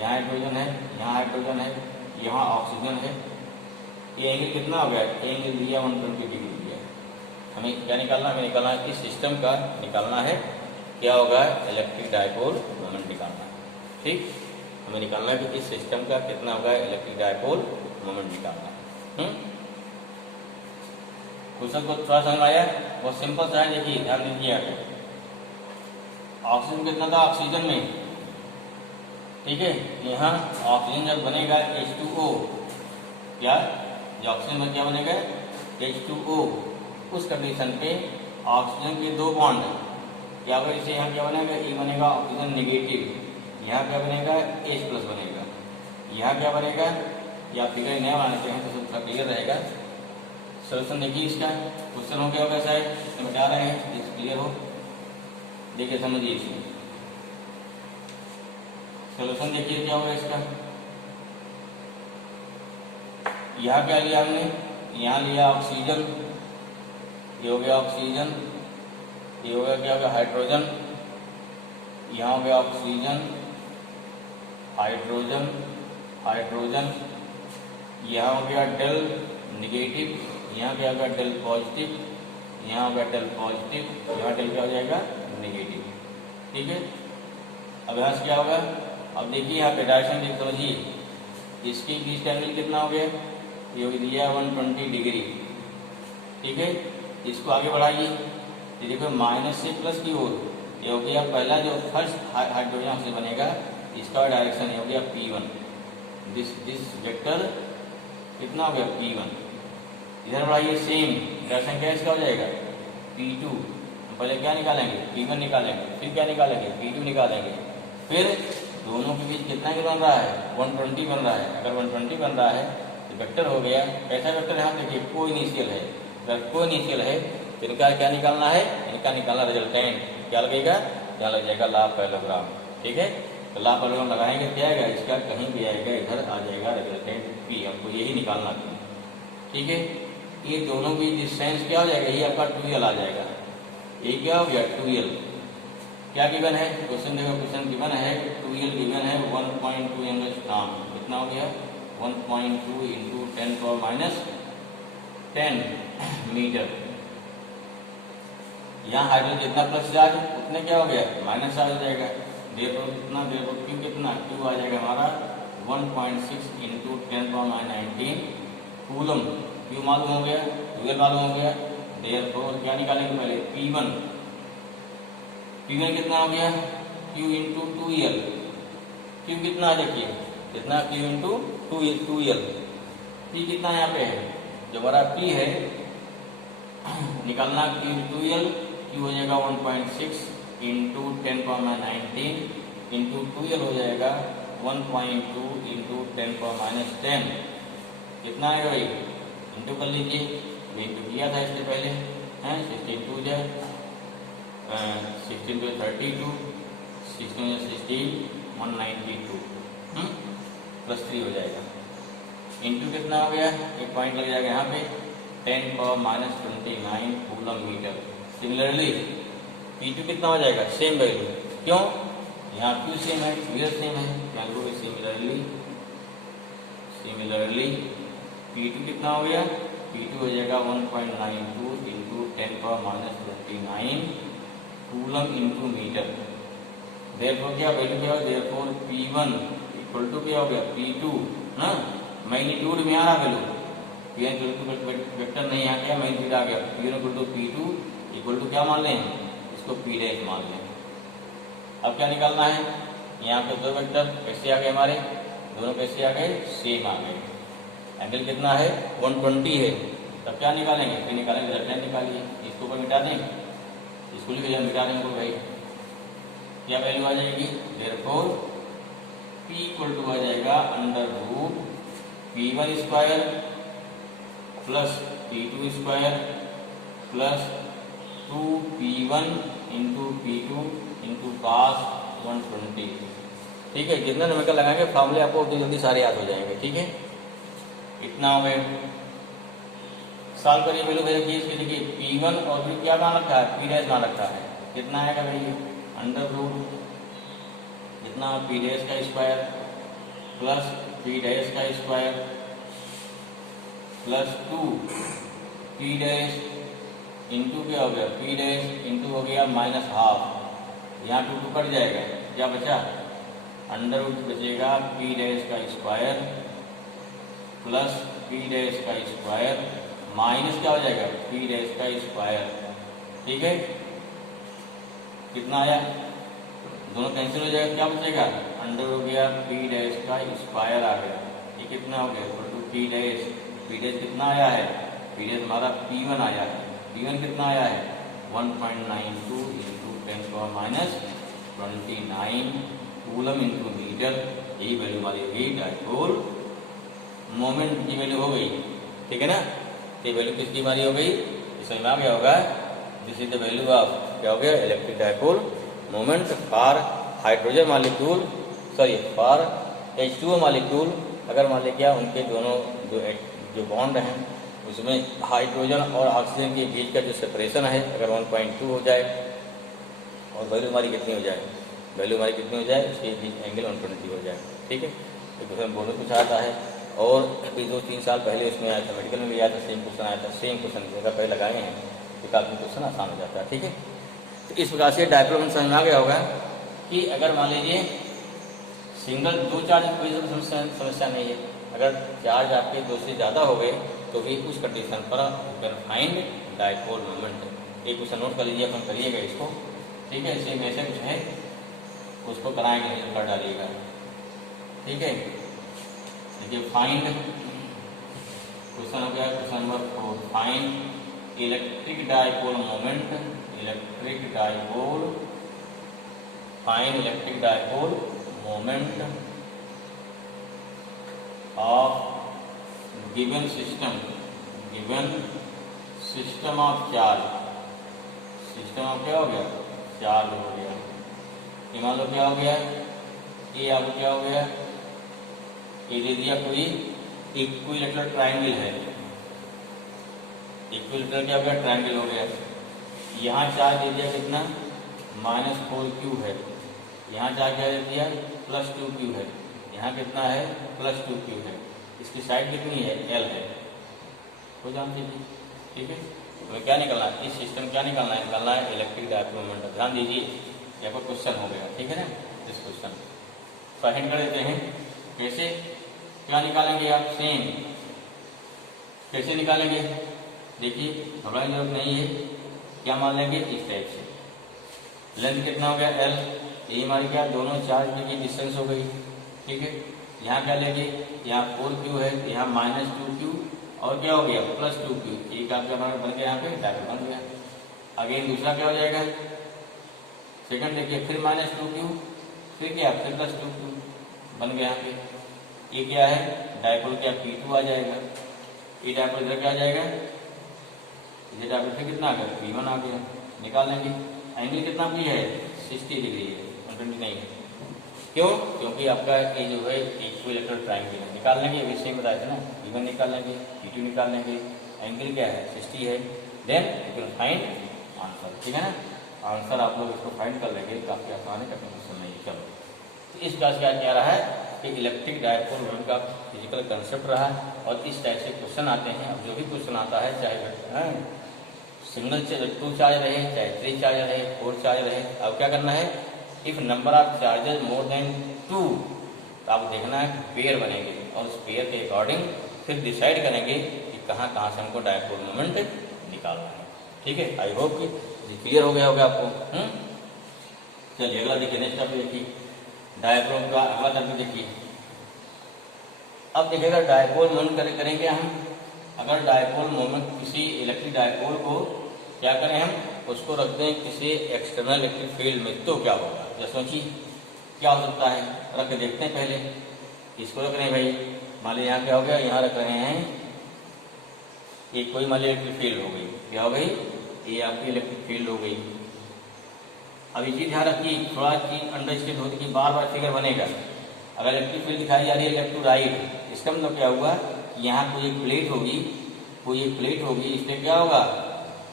यहाँ हाइड्रोजन है, यहाँ हाइड्रोजन है, यहाँ ऑक्सीजन है। ये एंगल कितना हो गया, एंगल दिया 120 डिग्री दिया। हमें क्या निकालना, हमें निकालना है इस सिस्टम का निकालना है, क्या होगा इलेक्ट्रिक डाइपोल मोमेंट निकालना है, ठीक। हमें निकालना है कि इस सिस्टम का कितना होगा इलेक्ट्रिक डाइपोल मोमेंट निकालना है। क्वेश्चन को थोड़ा समझ आया, बहुत सिंपल सा है, देखिए ध्यान दीजिए। ऑक्सीजन कितना था ऑक्सीजन में, ठीक है, यहाँ ऑक्सीजन जब बनेगा H2O, क्या जो ऑक्सीजन में क्या बनेगा H2O, उस कंडीशन पे ऑक्सीजन के दो बॉन्ड क्या होगा, इसे यहाँ क्या बनेगा, ये बनेगा ऑक्सीजन नेगेटिव, यहाँ क्या बनेगा H+ बनेगा, यहाँ क्या बनेगा, या फिगर नया बनाते हैं तो थोड़ा क्लियर रहेगा। सोल्यूशन देखिए, इसका क्वेश्चन हो गया होगा शायद, इसमें बता रहे हैं जिस क्लियर हो, देखिए समझिए। इसमें सोल्यूशन देखिए क्या होगा इसका, यहाँ क्या लिया हमने, यहाँ लिया ऑक्सीजन, ये हो गया ऑक्सीजन, ये हो गया क्या हो गया हाइड्रोजन, यहाँ हो गया ऑक्सीजन हाइड्रोजन, यहाँ हो गया डेल निगेटिव, यहाँ क्या होगा डेल पॉजिटिव, यहाँ होगा डेल पॉजिटिव, यहाँ डेल क्या हो जाएगा नेगेटिव, ठीक है। अब यहाँ से क्या होगा, अब देखिए यहाँ पे डायरेक्शन देख समझिए, इसके बीच का एंगल कितना हो गया, ये हो दिया 120 डिग्री, ठीक है। इसको आगे बढ़ाइए, ये देखो माइनस से प्लस की ओर, ये हो गया पहला जो फर्स्ट हाइड्रोजन से बनेगा, इसका डायरेक्शन ये हो गया P1, दिस वेक्टर कितना हो गया P1। इधर बढ़ाइए, सेम डायरेक्शन क्या इसका हो जाएगा P2। पहले क्या निकालेंगे P1 निकालेंगे, फिर क्या निकालेंगे P2 निकालेंगे, फिर दोनों के बीच कितना एंगल बन रहा है 120 बन रहा है। अगर 120 बन रहा है तो वेक्टर हो गया, कैसा वेक्टर यहाँ देखिए को इनिशियल है, अगर को इनिशियल है तो इनका क्या निकालना है, इनका निकालना रिजल्टेंट, क्या लगेगा, यहाँ लग जाएगा ला पैरेललोग्राम, ठीक है। तो ला पैरेललोग्राम लगाएंगे, क्या आएगा इसका कहीं भी आएगा, इधर आ जाएगा रिजल्टेंट P, हमको यही निकालना था, ठीक है। ये दोनों की डिस्टेंस क्या हो जाएगा, ये आपका 2l आ जाएगा, ये क्या हो गया 2l, क्या गिवन है क्वेश्चन देखो, क्वेश्चन गिवन है 2l गिवन है 1.2 एंगस्ट्रॉम, कितना हो गया 1.2 इंटू 10⁻10 मीटर। यहाँ हाइड्रोजन जितना प्लस चार्ज उतने क्या हो गया माइनस चार्ज हो जाएगा। देयरफॉर कितना, देयरफॉर क्यू कितना, क्यू आ जाएगा हमारा 1.6 इंटू 10⁻19 कूलम। क्यू मालूम हो गया, यूएल मालूम हो गया। देयरफॉर क्या निकालेंगे पहले P1, P1 कितना हो गया Q इंटू 2L। Q कितना है देखिए कितना, Q इंटू 2L। P कितना यहाँ पे है, जो हमारा P है निकालना Q इंटू 2L। Q हो जाएगा 1.6 इंटू 10⁻19 इंटू 2L हो जाएगा 1.2 इंटू 10⁻10। कितना आएगा भाई, इंटू कर लीजिए, इंटू किया था इससे पहले हैं। 16 जाए 16 2 32, 16 16 192 प्लस 3 हो जाएगा। इंटू कितना हो गया, एक पॉइंट लग जाएगा यहाँ पे 10⁻29 कूलम मीटर। सिमिलरली P2 कितना हो जाएगा, सेम वैल्यू, क्यों यहाँ Q सेम है, Q सेम है, क्या करोगे सिमिलरली P2 कितना हो गया, P2 हो जाएगा 1.92 into 10⁻29 coulomb into metre. Therefore क्या वैल्यू क्या हो, देयरफॉर P1 इक्वल टू क्या हो गया P2 ना, मैग्नीट्यूड में आ रहा वैल्यू, वेक्टर नहीं आ गया, मैग्नीट्यूड आ गया। P1 equal to P2 equal to क्या मान लें, इसको P डैश मान लें। अब क्या निकालना है, यहाँ पे दो वेक्टर कैसे आ गए हमारे, दोनों कैसे आ गए, सेम आ गए। एंगल कितना है 120 है, तब क्या निकालेंगे, फिर निकालेंगे लेफ्ट निकालिए, इसको ऊपर मिटा देंगे, इसको लिख मिटा देंगे भाई, क्या वैल्यू आ जाएगी, देयरफॉर P इक्वल टू आ जाएगा under root P1 square plus P2 square plus 2P1 into P2 into cos 120। ठीक है, जितना न्यूमेरिकल लगाएंगे फॉर्मूले आपको उतनी जल्दी सारे याद हो जाएंगे। ठीक है, इतना हो गया, सॉल्व करिए वैल्यू देखिए इसकी, देखिए P1 और फिर क्या मान रखा है, P डैश मान रखा है, कितना आएगा भाई अंडर रूट कितना P डैश का स्क्वायर प्लस P डैश का square plus 2P dash into क्या हो गया P डैश इंटू हो गया माइनस हाफ, यहाँ 2 कट जाएगा, क्या बचा अंडर रूट बचेगा P डैश का स्क्वायर प्लस P डैश का स्क्वायर माइनस क्या हो जाएगा P डैश का स्क्वायर। ठीक है, कितना आया, दोनों कैंसिल हो जाएगा, क्या बचेगा अंडर हो गया P डैश का स्क्वायर आ गया, ये कितना हो गया इक्वल टू P डैश कितना आया है, P डैश हमारा P1 आया है, P1 कितना आया है 1.92 इंटू 10⁻29 कूलम इंटू मीटर। यही वैल्यू हमारी होगी डाइपोल मोमेंट की वैल्यू हो गई। ठीक है ना, ये वैल्यू किसकी हमारी हो गई, इसमें में आ गया होगा, this is the value of क्या हो गया electric dipole moment for hydrogen molecule, sorry for H2O molecule. अगर मान लिया क्या उनके दोनों जो बॉन्ड हैं उसमें हाइड्रोजन और ऑक्सीजन के बीच का जो सेपरेशन है अगर 1.2 हो जाए और वैल्यू हमारी कितनी हो जाए, वैल्यू हमारी कितनी हो जाए, उसके बीच एंगल 120 हो जाए। ठीक है, तो क्वेश्चन बहुत कुछ आता है और अभी 2-3 साल पहले इसमें आया था, मेडिकल में भी आया था, सेम क्वेश्चन आया था, सेम क्वेश्चन जगह पहले लगाए हैं तो काफ़ी क्वेश्चन आसान हो जाता है। ठीक है, तो इस प्रकार से डायपोल समझ में आ गया होगा कि अगर मान लीजिए सिंगल दो चार्ज कोई समस्या नहीं है, अगर चार्ज आपके 2 से ज़्यादा हो गए तो भी उस कंडीशन पर you can find dipole moment. एक क्वेश्चन नोट कर लीजिए, अपन करिएगा इसको। ठीक है, सेम ऐसे कुछ है उसको कराएंगे, कर डालिएगा। ठीक है, देखिए फाइंड क्वेश्चन हो गया question number 4, find electric dipole moment, electric dipole, find electric dipole moment of given system of charge, system of क्या हो गया चार्ज हो गया। ये मान लो क्या हो गया, ये आपको क्या हो गया, ये दे दिया कोई इक्विलेटरल ट्रायंगल है, इक्विलेटरल क्या हो गया ट्रायंगल हो गया। यहाँ चार्ज दे दिया कितना -4Q है, यहाँ चार्ज क्या दे दिया +2Q है, यहाँ कितना है +2Q है। इसकी साइड कितनी है, L है, हो जान दीजिए। ठीक है, तो क्या निकलना है, इस सिस्टम क्या निकलना है इलेक्ट्रिक डायपोल मोमेंट। ध्यान दीजिए, यहाँ पर क्वेश्चन हो गया। ठीक है ना, इस क्वेश्चन फाइंड कर देते हैं। कैसे, क्या निकालेंगे आप, सेम कैसे निकालेंगे, देखिए घबराने जरूरत नहीं है। क्या मान लेंगे, इस टाइप से। लेंथ कितना हो गया, L, ये हमारी क्या दोनों चार्ज की डिस्टेंस हो गई। ठीक है, यहाँ क्या लेंगे, यहाँ 4Q है, यहाँ -2Q और क्या हो गया +2Q। एक आपका बन गया, यहाँ पे डायपोल बन गया। अगेन दूसरा क्या हो जाएगा, सेकंड देखिए, फिर -2Q, फिर क्या, फिर +2Q बन गया यहाँ पे। ये क्या है, डायपोल क्या P2 आ जाएगा। ये डायपोल इधर क्या आ जाएगा, इधर डायपोल फिर कितना आ गया, P1 आ गया। निकाल लेंगे। एंगल कितना भी है, 60 डिग्री है, 120 नहीं है। क्यों, क्योंकि आपका ये जो है इक्विलैटरल ट्रायंगल है। निकाल लेंगे, विषय बताए थे ना, P1 निकाल लेंगे, P2 निकाल लेंगे, एंगल क्या है 60 है। Then you can find answer. ठीक है ना, आंसर आप लोग इसको फाइंड कर लेंगे, काफ़ी आसान है, कठिन क्वेश्चन नहीं। चलो, तो इस क्लास क्या कह रहा है कि इलेक्ट्रिक डायपोल मोमेंट का फिजिकल कंसेप्ट रहा और इस टाइप से क्वेश्चन आते हैं। अब जो भी क्वेश्चन आता है, चाहे सिंगल 2 चार्ज रहे, चाहे 3 चार्ज रहे, 4 चार्ज रहे, अब क्या करना है, if number of charges more than 2, तो आप देखना है पेयर बनेंगे और उस पेयर के अकॉर्डिंग फिर डिसाइड करेंगे कि कहाँ कहाँ से हमको डायपोल मोमेंट निकालना है। ठीक है, आई होप कि क्लियर हो गया होगा आपको। चलिए अगला देखिए, नेक्स्ट टॉपिक देखिए, डायपोल का अगला टॉपिक देखिए। अब देखिएगा डायपोल मोमेंट करेंगे हम। अगर डायपोल मोमेंट किसी इलेक्ट्रिक डायपोल को क्या करें, हम उसको रख दें किसी एक्सटर्नल इलेक्ट्रिक फील्ड में, तो क्या होगा, या सोचिए क्या हो सकता है। रख के देखते हैं। पहले इसको रख रहे हैं भाई, मान लीजिए यहाँ क्या हो गया, यहाँ रख रहे हैं एक कोई मान लीजिए इलेक्ट्रिक फील्ड हो गई। क्या हो गई, ये आपकी इलेक्ट्रिक फील्ड हो गई। अब ये चीज ध्यान रखिए, थोड़ा चीज अंडरस्टैंड होती कि बार बार फिगर बनेगा। अगर इलेक्ट्रिक फील्ड दिखाई जा रही है लेफ्ट टू राइट, इसका मतलब क्या हुआ, यहाँ कोई एक प्लेट होगी, कोई एक प्लेट होगी, इस पर क्या होगा,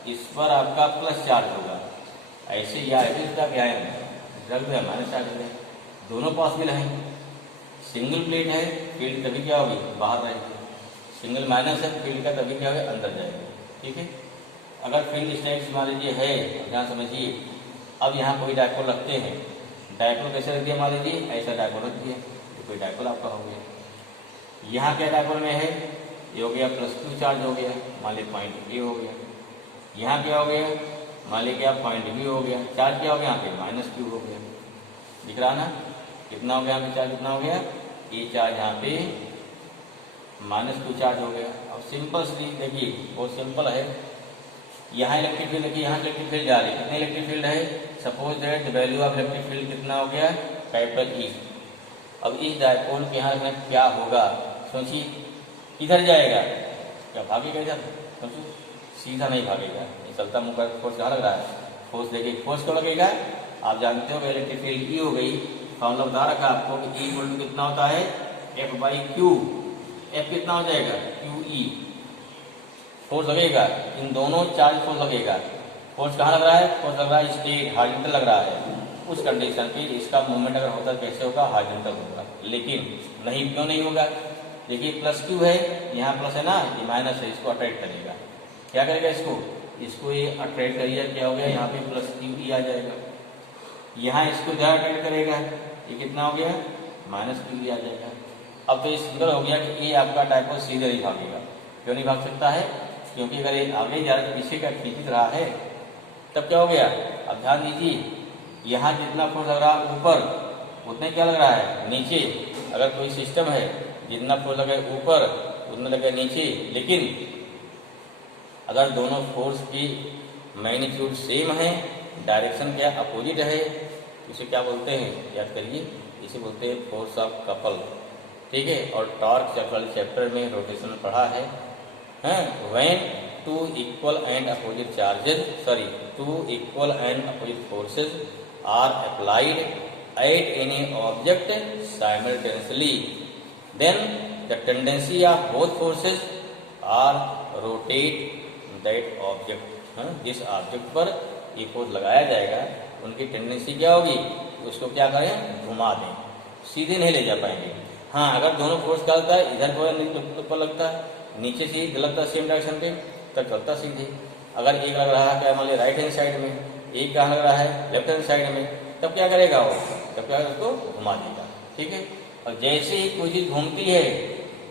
इस पर आपका प्लस चार्ज होगा। ऐसे या इसका क्या है, रख दिया माइनस चार्ज है। दोनों पॉसिबल है। सिंगल प्लेट है, फील्ड कभी क्या होगी, बाहर रहेगी। सिंगल माइनस है, फील्ड का कभी क्या होगा, अंदर जाएगा। ठीक है, अगर फील्ड इस टाइप से मान लीजिए है, यहाँ समझिए। अब यहाँ कोई डायपोल रखते हैं, डायपोल कैसे रख दिया, मान लीजिए ऐसा डायपोल रख दिया, तो कोई डायपोल आपका हो गया। यहाँ क्या डायपोल में है, ये हो गया +2 चार्ज हो गया, मान लीजिए पॉइंट ए हो गया। यहाँ क्या हो गया, मान लीजिए क्या पॉइंट बी हो गया। चार्ज क्या हो गया, यहाँ पे -Q हो गया। दिख रहा ना, कितना हो गया यहाँ पे चार्ज, कितना हो गया, ये चार्ज यहाँ पे -2 चार्ज हो गया। अब सिंपल सी देखिए, बहुत सिंपल है। यहाँ इलेक्ट्रिक फील्ड देखिए, यहाँ इलेक्ट्रिक फील्ड जा रही है, कितनी इलेक्ट्रिक फील्ड है, suppose that the value of electric फील्ड कितना हो गया, कैपिटल E। अब इस डायपोल के यहाँ रखना क्या होगा, सोचिए किधर जाएगा, क्या भागेगा इधर, सोचो सीधा नहीं भागेगा, ये चलता मुँह का फोर्स कहाँ लग रहा है, फोर्स देखिए, फोर्स क्यों लगेगा, आप जानते हो इलेक्ट्रिक फील्ड E हो गई। फॉर्मूला बता रखा आपको कि E इक्वल टू कितना होता है, F/Q। F कितना हो जाएगा, QE। फोर्स लगेगा, इन दोनों चार्ज फोर्स लगेगा। फोर्स कहाँ लग रहा है, फोर्स लग रहा है स्ट्रेट हॉरिजॉन्टल लग रहा है। उस कंडीशन पे इसका मूवमेंट अगर होता है कैसे होगा, हॉरिजॉन्टल होगा। लेकिन नहीं, क्यों नहीं होगा, देखिए +Q है, यहाँ प्लस है ना, ये माइनस है, इसको अट्रैक्ट करेगा। क्या करेगा, इसको ये अट्रैक्ट करिए, क्या हो गया, यहाँ पे +QE आ जाएगा। यहाँ इसको ज़्यादा अट्रैक्ट करेगा, ये कितना हो गया, -QE आ जाएगा। अब तो ये सिंगल हो गया कि ये आपका डायपोल सीधे नहीं भागेगा। क्यों नहीं भाग सकता है, क्योंकि अगर ये आगे जा रहा पीछे का खींच रहा है, तब क्या हो गया, अब ध्यान दीजिए, यहाँ जितना फोर्स लग रहा है ऊपर, उतने क्या लग रहा है नीचे। अगर कोई सिस्टम है, जितना फोर्स लगे ऊपर उतना लगे नीचे, लेकिन अगर दोनों फोर्स की मैग्नीट्यूड सेम है, डायरेक्शन क्या अपोजिट है, तो इसे क्या बोलते हैं, याद करिए, इसे बोलते हैं फोर्स ऑफ कपल। ठीक है, और टॉर्क चैप्टर में रोटेशन पढ़ा है। When two equal and opposite forces are applied at any object simultaneously, then the tendency of both forces are rotate that object। जिस ऑब्जेक्ट पर ये फोर्स लगाया जाएगा, उनकी टेंडेंसी क्या होगी, उसको क्या करें, घुमा दें, सीधे नहीं ले जा पाएंगे। हाँ, अगर दोनों फोर्स क्या होता है, इधर पर लगता है, नीचे से इधर लगता है सेम डायरेक्शन पे, तब चलता सीधे। अगर एक लग रहा है क्या मान लिया राइट हैंड साइड में, एक कहाँ लग रहा है लेफ्ट हैंड साइड में, तब क्या करेगा वो, तब क्या उसको घुमा देगा। ठीक है, और जैसे ही कोई चीज़ घूमती है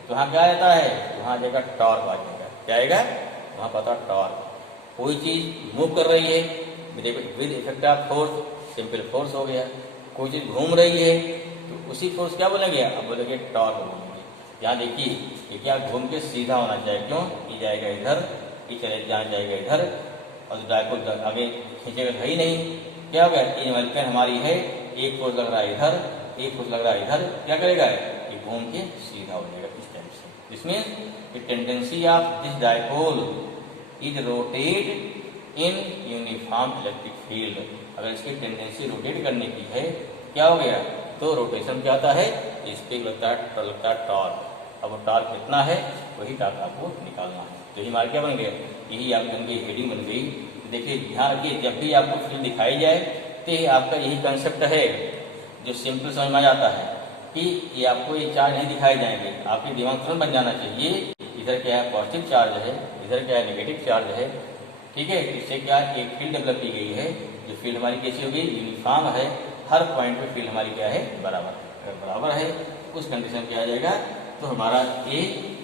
तो वहाँ क्या आता है, वहाँ आ जाएगा टॉर्क आ जाएगा। क्या आएगा, वहाँ पता टॉर्क। कोई चीज़ मूव कर रही है with effect of force, simple force हो गया। कोई चीज़ घूम रही है तो उसी फोर्स क्या बोलेंगे, अब बोलेंगे टॉर्क बोलेंगे। यहाँ देखिए ये क्या घूम के सीधा होना चाहिए, क्यों, ये जाएगा इधर, ये चले जाएगा इधर, और डायपोल आगे खींचेगा है ही नहीं। क्या होगा, ये वाली पेन हमारी है, एक फोर्स लग रहा है इधर, एक फोर्स लग रहा है इधर, क्या करेगा, ये घूम के सीधा हो जाएगा इस टाइप से। जिसमें the tendency of this dipole is rotate in uniform electric field. अगर इसकी टेंडेंसी रोटेट करने की है, क्या हो गया, तो रोटेशन क्या आता है, इस पे लगता है टॉर्क। अब वो टॉर्क कितना है, वही टॉर्क आपको निकालना है। तो ये हमारे क्या बन गया, यही आप बन गई हेडिंग बन गई। देखिए ध्यान रखिए, जब भी आपको फील्ड दिखाई जाए तो ये आपका यही कंसेप्ट है जो सिंपल समझ में आ जाता है कि ये आपको ये चार्ज नहीं दिखाए जाएंगे, आपके दिमाग तुरंत बन जाना चाहिए इधर क्या है पॉजिटिव चार्ज है, इधर क्या है नेगेटिव चार्ज है। ठीक है, इससे क्या एक फील्ड डेवलप की गई है, जो फील्ड हमारी कैसी होगी, यूनिफॉर्म है, हर पॉइंट पे फील्ड हमारी क्या है, बराबर है। अगर बराबर है उस कंडीशन क्या आ जाएगा, तो हमारा ये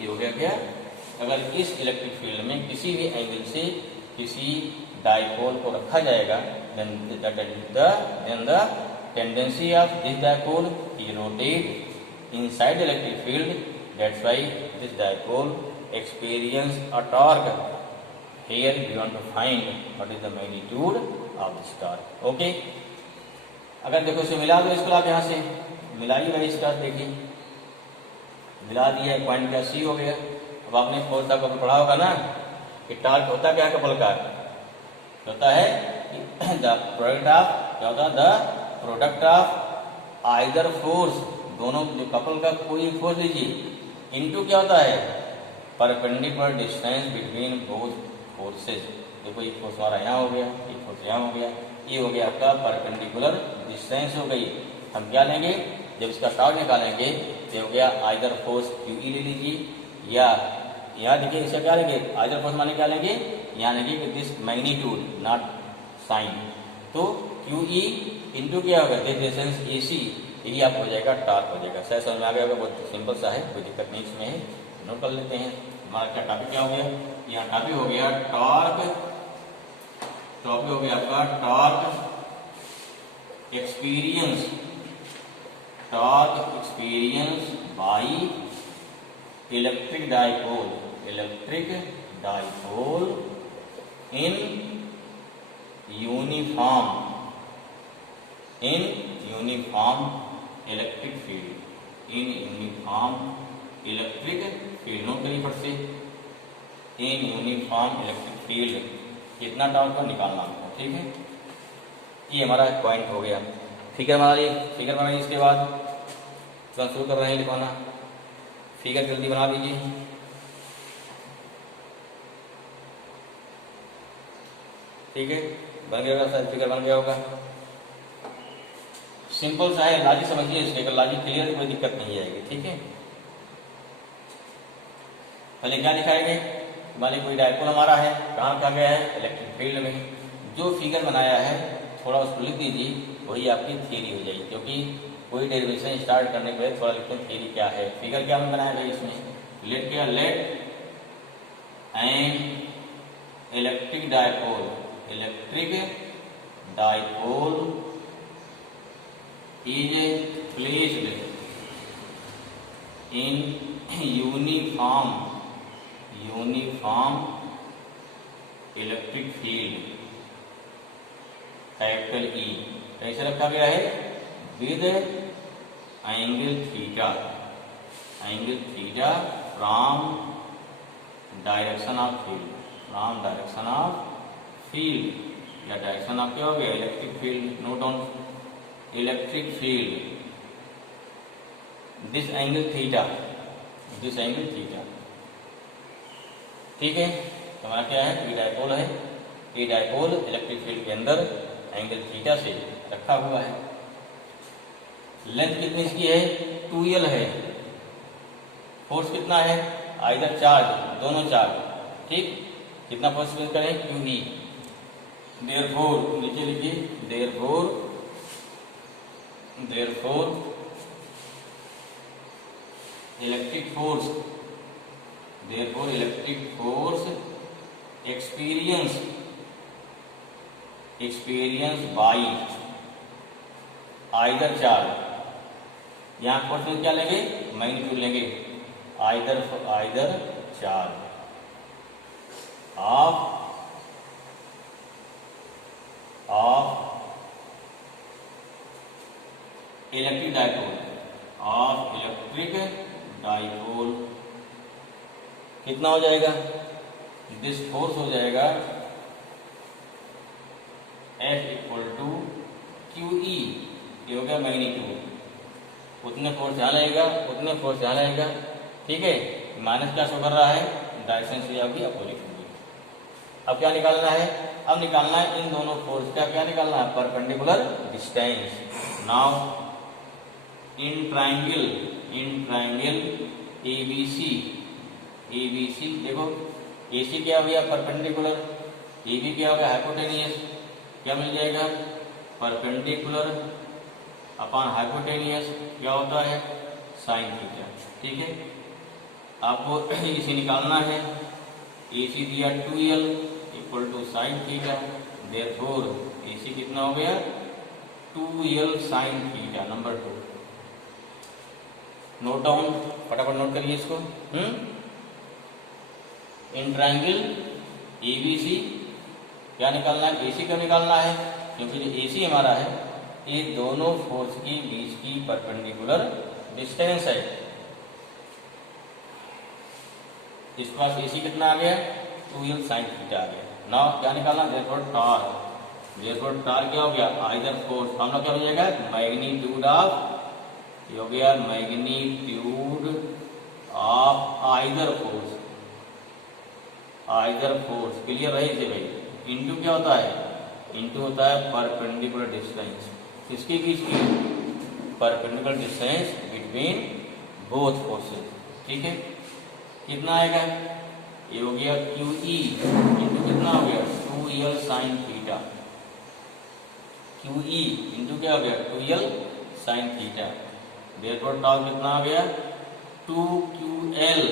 हो गया क्या, अगर इस इलेक्ट्रिक फील्ड में किसी भी एंगल से किसी डायपोल को रखा जाएगा, then the tendency of this dipole is rotate inside the electric field. That's why this dipole experience a torque. Here we want to find what is the magnitude of this torque. Okay? अगर देखो इसे मिला दो, इसको आप यहाँ से मिलाइए भाई, इसका देखिए मिला दिया, पॉइंट का सी हो गया। अब आपने फोर्स का कपल पढ़ा होगा ना कि टॉर्क होता क्या है, कपल का होता है द प्रोडक्ट ऑफ, क्या होता है, the product of either force, दोनों जो कपल का कोई फोर्स लीजिए, इनटू क्या होता है, perpendicular distance between both forces. देखो ये फोर्स हमारा यहाँ हो गया, ये फोर्स यहाँ हो गया, ये हो गया आपका परपेंडिकुलर डिस्टेंस हो गई। हम क्या लेंगे, जब इसका टॉर्क निकालेंगे तो हो गया आइदर फोर्स क्यू ले लीजिए, या यहाँ देखिए इसका क्या लेंगे, आइदर फोर्स माने क्या लेंगे, यहाँ लेंगे कि दिस मैग्नीट्यूड नॉट साइन, तो क्यू ई इंटू क्या होगा, दिस डिस्टेंस ए सी, यही आप हो जाएगा टॉर्क हो जाएगा। शायद समझ में आ गया होगा, बहुत सिंपल सा है, कोई दिक्कत नहीं इसमें है। नोट कर लेते हैं हमारा क्या टॉपिक क्या हो गया, यहाँ टॉपिक हो गया टॉर्क, टॉपिक हो गया आपका torque experience, torque experience by electric dipole, electric dipole in uniform electric field, in uniform electric field. Note करिए फट से, इन यूनिफॉर्म इलेक्ट्रिक फील्ड कितना टॉर्क को निकालना आपको। ठीक है, ये हमारा पॉइंट हो गया। फिगर बनाइए, फिगर बनाइए, इसके बाद तुरंत शुरू कर रहे हैं लिखवाना। फिगर जल्दी बना दीजिए। ठीक है, बन गया होगा, शायद फिगर बन गया होगा। सिंपल सा है, लॉजिक समझिए इसके, अगर लॉजिक क्लियर तो कोई दिक्कत नहीं आएगी। ठीक है, पहले क्या दिखाएंगे, मान कोई डायपोल हमारा है, कहाँ कहा गया है, इलेक्ट्रिक फील्ड में। जो फिगर बनाया है थोड़ा उसको लिख दीजिए, वही आपकी थियरी हो जाएगी, क्योंकि कोई डेरिवेशन स्टार्ट करने के पहले थोड़ा लिखते हैं थियरी क्या है। फिगर क्या हमने बनाया भाई इसमें, लेट क्या, let an electric dipole, electric dipole is placed in uniform electric field, capital E कैसे रखा गया है, with angle theta from direction of field, या डायरेक्शन ऑफ क्या हो गया, electric field. Note down, electric field, this angle theta. ठीक है, तो हमारा क्या है, ये डायपोल है, ये डायपोल इलेक्ट्रिक फील्ड के अंदर एंगल थीटा से रखा हुआ है। लेंथ कितनी इसकी है, 2l है, फोर्स कितना है, आइदर चार्ज, दोनों चार्ज, ठीक, कितना फोर्स यूज करें, क्यू ई। देयरफॉर नीचे लिखिए, therefore electric force, therefore electric force experience by either charge, यहाँ फोर्स में क्या लेंगे, मैग्नीट्यूड लेंगे, either charge of electric dipole, कितना हो जाएगा, दिस फोर्स हो जाएगा F equal to Q E, ये हो गया मैग्नीट्यूड, उतने फोर्स यहाँ लगेगा, उतने फोर्स यहाँ लगेगा, ठीक है। माइनस क्या शो कर रहा है, डायरेक्शन से होगी अपोजिट होगी। अब क्या निकालना है, अब निकालना है इन दोनों फोर्स का क्या निकालना है, perpendicular distance. Now in triangle ABC देखो, AC क्या हो गया, परपेंडिकुलर, AB क्या हो गया, हाइपोटेनियस, क्या मिल जाएगा, परपेंडिकुलर अपॉन हाइपोटेनियस क्या होता है, साइन थीटा, ठीक है। आपको इसे निकालना है, AC दिया 2L equal to sine theta, therefore AC कितना हो गया, 2L sine theta, number 2। Note down, फटाफट नोट करिए इसको। इन ट्राइंगल ABC क्या निकालना है, AC क्यों निकालना है, क्योंकि जो AC हमारा है ये दोनों फोर्स के बीच की परपेंडिकुलर डिस्टेंस है। इस पास AC कितना आ गया, 2L साइन थीटा आ गया। नाउ क्या निकालना, देयरफॉर टार्क क्या हो गया, आइदर फोर्स, हम लोग क्या हो जाएगा, मैग्नीट्यूड ऑफ, ये हो गया magnitude of either force, clear रहे थे भाई। इंटू क्या होता है, इंटू होता है परपेंडिकुलर डिस्टेंस, किसके बीच की, perpendicular distance between both forces, ठीक है। कितना आएगा, ये हो गया क्यू ई इंटू कितना हो गया, 2L sine theta, Q E into क्या हो गया, 2L sine theta, therefore torque कितना आ गया, 2QL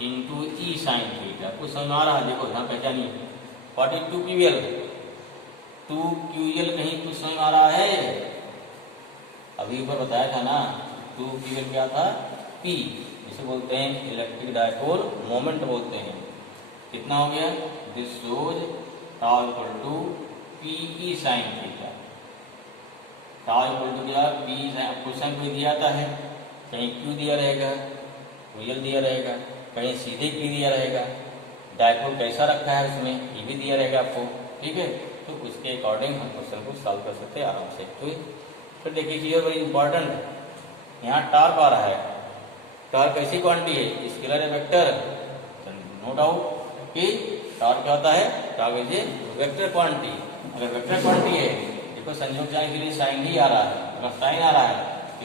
इंटू ई साइन थीटा। कुछ समझ आ रहा है, देखो यहाँ पहचानिए, व्हाट इज 2QL, 2QL कहीं कुछ समझ आ रहा है, अभी ऊपर बताया था ना, 2QL क्या था, P, जिसे बोलते हैं इलेक्ट्रिक डाइपोल मोमेंट बोलते हैं। कितना हो गया, this shows tau equal to PE sine theta, tau equal to क्या, P क्वेश्चन कोई दिया था है, कहीं Q दिया रहेगा, QL दिया रहेगा, कहीं सीधे P दिया रहेगा, डाइपोल कैसा रखा है उसमें ये भी दिया रहेगा आपको, ठीक है। तो उसके अकॉर्डिंग हम क्वेश्चन को सॉल्व कर सकते हैं आराम से। तो फिर देखिए चीज़ बड़ी इंपॉर्टेंट, यहाँ टार्क आ रहा है, टार्क कैसी क्वांटिटी है, स्केलर है, वेक्टर, नो डाउट कि टार्क क्या होता है, torque is a vector quantity. अगर वेक्टर क्वांटिटी है, देखो संयोग जाने के लिए साइन ही आ रहा है, अगर साइन आ रहा है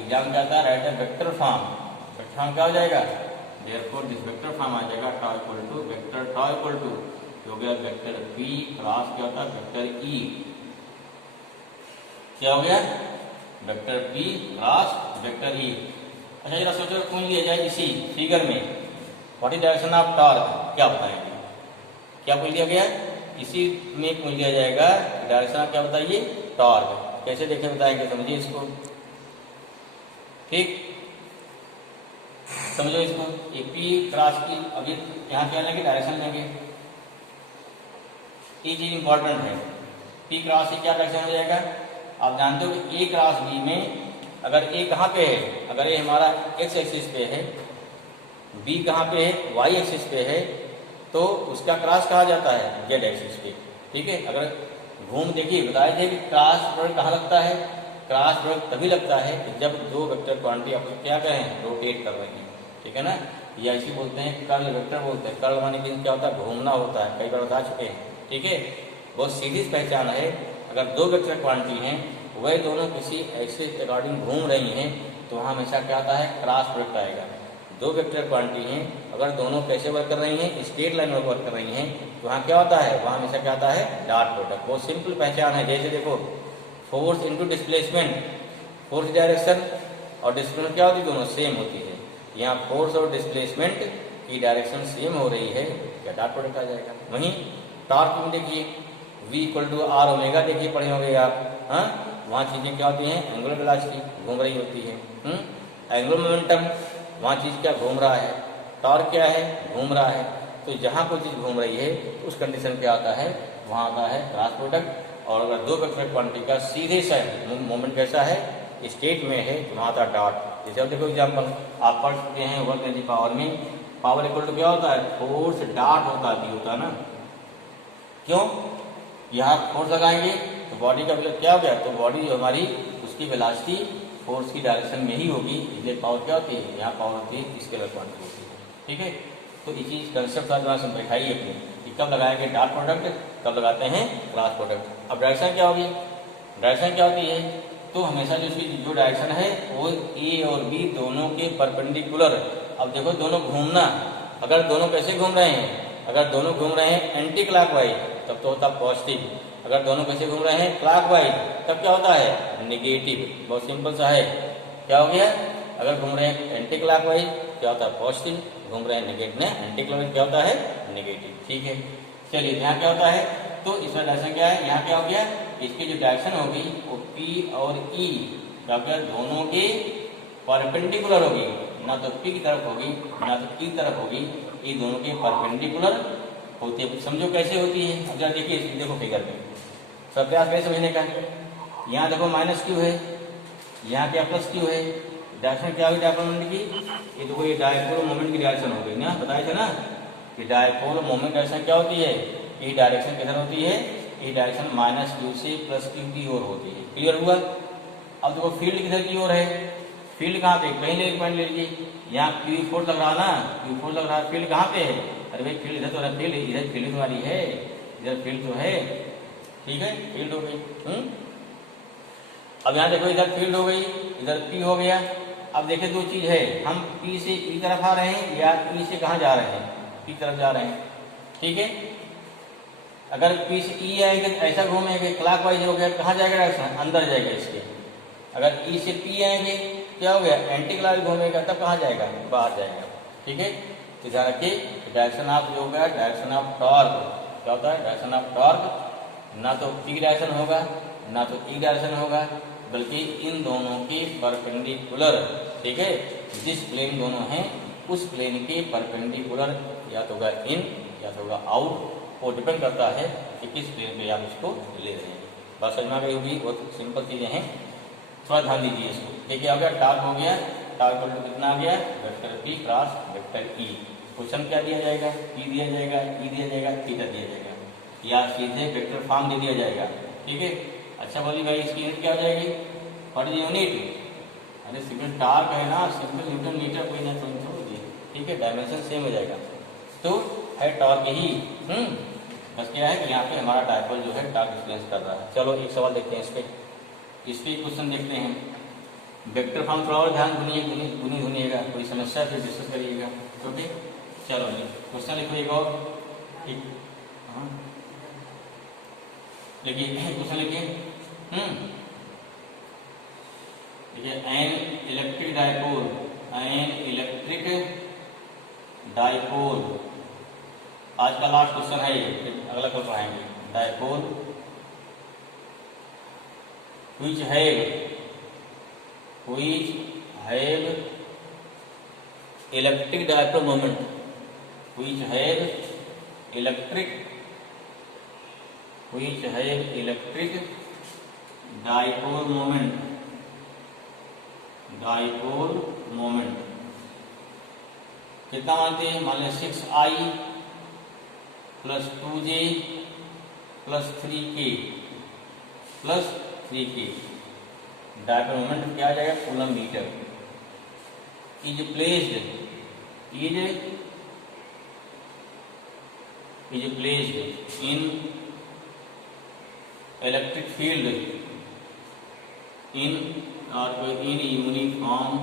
एग्जाम क्या आता है, राइट है वेक्टर फॉर्म, वेक्टर फॉर्म क्या हो जाएगा, देयरफॉर दिस वेक्टर फॉर्म आ जाएगा, tau equal to vector tau equal to हो गया वेक्टर P क्रॉस क्या होता है, वेक्टर E, क्या हो गया, vector P cross vector E। अच्छा जरा सोचो, पूछ लिया जाए इसी फिगर में, what is direction of torque, क्या बताएंगे, क्या पूछ लिया गया, इसी में पूछ लिया जाएगा डायरेक्शन ऑफ क्या बताइए, टॉर्क, कैसे देखे बताएंगे, समझिए इसको, ठीक, समझो इसको, एक P क्रॉस की, अभी यहाँ क्या लेंगे, डायरेक्शन लेंगे, ये चीज इंपॉर्टेंट है, P क्रॉस से क्या डायरेक्शन हो जाएगा, आप जानते हो कि A क्रॉस B में अगर A कहाँ पे है, अगर ये हमारा x एक्सिस पे है, B कहाँ पे है, y एक्सिस पे है, तो उसका क्रॉस कहा जाता है z एक्सिस पे, ठीक है। अगर घूम देखिए बताए थे कि क्रॉस प्रोडक्ट कहाँ लगता है, क्रॉस प्रोडक्ट तभी लगता है कि जब दो वेक्टर क्वांटिटी आपको क्या करें, रोटेट कर रहे हैं, ठीक है ना, या इसी बोलते हैं कर्ल वेक्टर बोलते हैं, कर्ल माने कि क्या होता है, घूमना होता है, कई बार बता चुके हैं, ठीक है। बहुत सीधी पहचान है, अगर दो वेक्टर क्वांटिटी हैं वह दोनों किसी एक्सिस के अकॉर्डिंग घूम रही हैं तो वहाँ हमेशा क्या आता है, क्रॉस प्रोडक्ट आएगा। दो वेक्टर क्वांटिटी हैं, अगर दोनों कैसे वर्क कर रही हैं, स्ट्रेट लाइन में वर्क कर रही हैं, तो वहाँ क्या होता है, वहाँ हमेशा क्या आता है, डॉट प्रोडक्ट। बहुत सिंपल पहचान है। जैसे देखो force into displacement, force direction और डिस्प्लेसमेंट क्या होती है, दोनों सेम होती है। यहाँ फोर्स और डिस्प्लेसमेंट की डायरेक्शन सेम हो रही है, क्या डॉट प्रोडक्ट आ जाएगा। वहीं टॉर्क में देखिए V equal to R omega, देखिए पढ़े होंगे आप, हाँ, वहाँ चीज़ें क्या होती हैं, एंगुलर वेलोसिटी घूम रही होती है। एंगुलर मोमेंटम, वहाँ चीज़ क्या घूम रहा है, टॉर्क क्या है, घूम रहा है। तो जहाँ कोई चीज़ घूम रही है तो उस कंडीशन क्या आता है, वहाँ आता है क्रॉस प्रोडक्ट। और अगर दो वेक्टर क्वांटिटी का सीधे से मोमेंट कैसा है, स्टेट में है, तो वहाँ आता है डॉट। जैसे अब देखो एग्जाम्पल आप पढ़ चुके हैं वर्क एनर्जी पावर में, पावर इक्वल टू क्या होता है, फोर्स डॉट होता है, होता है ना। क्यों, यहाँ फोर्स लगाएंगे तो बॉडी का क्या हो गया, तो बॉडी जो हमारी उसकी वेलोसिटी फोर्स की डायरेक्शन में ही होगी, इसलिए पावर क्या होती है, यहाँ पावर होती है स्केलर क्वांटिटी होती है। ठीक है, तो ये चीज़ कंसेप्ट आज समझाइए अपनी कि कब लगाएंगे डॉट प्रोडक्ट, कब लगाते हैं क्रॉस प्रोडक्ट। अब डायरेक्शन क्या होगी, डायरेक्शन क्या होती है, तो हमेशा जो उसकी जो डायरेक्शन है वो ए और बी दोनों के परपेंडिकुलर। अब देखो दोनों घूमना, अगर दोनों कैसे घूम रहे हैं, अगर दोनों घूम रहे हैं एंटी क्लॉकवाइज तब तो होता पॉजिटिव, अगर दोनों कैसे घूम रहे हैं क्लॉकवाइज तब क्या होता है, नेगेटिव। बहुत सिंपल सा है, क्या हो गया, अगर घूम रहे हैं एंटी क्लॉकवाइज क्या होता है पॉजिटिव, घूम रहे हैं नेगेटिव में एंटी क्लॉकवाइज क्या होता है, नेगेटिव। ठीक है, चलिए यहाँ क्या होता है, तो इसमें डायरेक्शन क्या है, यहाँ क्या हो गया, इसकी जो डायरेक्शन होगी वो P और E क्या हो गया, दोनों के परपेंडिकुलर होगी, ना तो P की तरफ होगी ना तो E की तरफ होगी, ये दोनों के परपेंडिकुलर होती है। समझो कैसे होती है, अब जरा देखिए, देखो फिगर में सब प्रयास कैसे समझने का। यहाँ देखो माइनस क्यू है, यहाँ क्या प्लस क्यू है, डायरेक्शन क्या हुई डायपोल मोमेंट की, ये देखो ये डायपोल मोमेंट की डायरेक्शन हो गई ना, बताया था ना कि डायपोल मोमेंट डायरेक्शन क्या होती है, ये डायरेक्शन किधर होती है, ये डायरेक्शन माइनस क्यू से प्लस क्यू की ओर होती है। क्लियर हुआ। अब देखो फील्ड किधर की ओर है, फील्ड कहाँ पे, कहीं ले पॉइंट ले लीजिए, यहाँ Q4 लग रहा ना, Q4 लग रहा है, फील्ड कहाँ पे है, अरे भाई फील्ड इधर तो है, फील्ड इधर फील्ड तुम्हारी है, इधर फील्ड तो है। ठीक है, फील्ड हो गई। अब यहाँ देखो इधर फील्ड हो गई, इधर P हो गया। अब देखिए दो चीज है, हम P से E तरफ आ रहे हैं या E से कहाँ जा रहे हैं, P तरफ जा रहे हैं। ठीक है, अगर P से E आएंगे तो ऐसा घूमेंगे क्लॉकवाइज हो गया, कहाँ जाएगा डायरेक्शन, अंदर जाएगा इसके। अगर E से P आएंगे क्या हो गया, एंटी क्लॉकवाइज घूमेगा, तब कहाँ जाएगा, बाहर जाएगा। ठीक है, तो ध्यान रखिए डायरेक्शन ऑफ जो होगा डायरेक्शन ऑफ टॉर्क क्या होता है, डायरेक्शन ऑफ टॉर्क ना तो P डायरेक्शन होगा ना तो E डायरेक्शन होगा, बल्कि इन दोनों के परपेंडिकुलर। ठीक है, जिस प्लेन दोनों हैं उस प्लेन के परपेंडिकुलर या तो होगा इन या तो होगा आउट, वो डिपेंड करता है कि किस प्लेन पे आप इसको ले रहे हैं। बात समझ में आ गई होगी, बहुत सिंपल चीज़ें हैं, थोड़ा ध्यान दीजिए इसको। देखिए हो गया टॉर्क हो गया, टॉर्क को कितना आ गया, vector P cross vector E। Question क्या दिया जाएगा, P दिया जाएगा, E दिया जाएगा, थीटा दिया जाएगा, या सीधे वेक्टर फॉर्म दे दिया जाएगा। ठीक है, अच्छा बोलिए भाई इसकी यूनिट क्या हो जाएगी, व्हाट इज यूनिट, अरे सिंपल टॉर्क है ना, सिंपल न्यूटन मीटर कोई ना कोई छोड़ दिए। ठीक है, डायमेंशन सेम हो जाएगा, तो है टॉर्क ही। बस क्या है कि यहाँ पे हमारा डायपोल जो है टॉर्क एक्सपीरियंस कर रहा है। चलो एक सवाल देखते हैं इस पे क्वेश्चन देखते हैं। वेक्टर फॉर्म थोड़ा और ध्यान सुनिएगा, कोई समस्या फिर डिस्कस करिएगा। ओके, चलो क्वेश्चन लिखो एक और, ठीक, हाँ देखिए क्वेश्चन लिखिए। देखिए N electric dipole, N electric dipole, आज का लास्ट क्वेश्चन है ये, फिर अगला कल पढ़ाएंगे। Dipole which have electric dipole moment, which have electric dipole moment, कितना मानते हैं, मान लें 6I plus 2J plus 3K plus 3K, dipole moment क्या आ जाएगा, coulomb metre. Is placed in electric field in uniform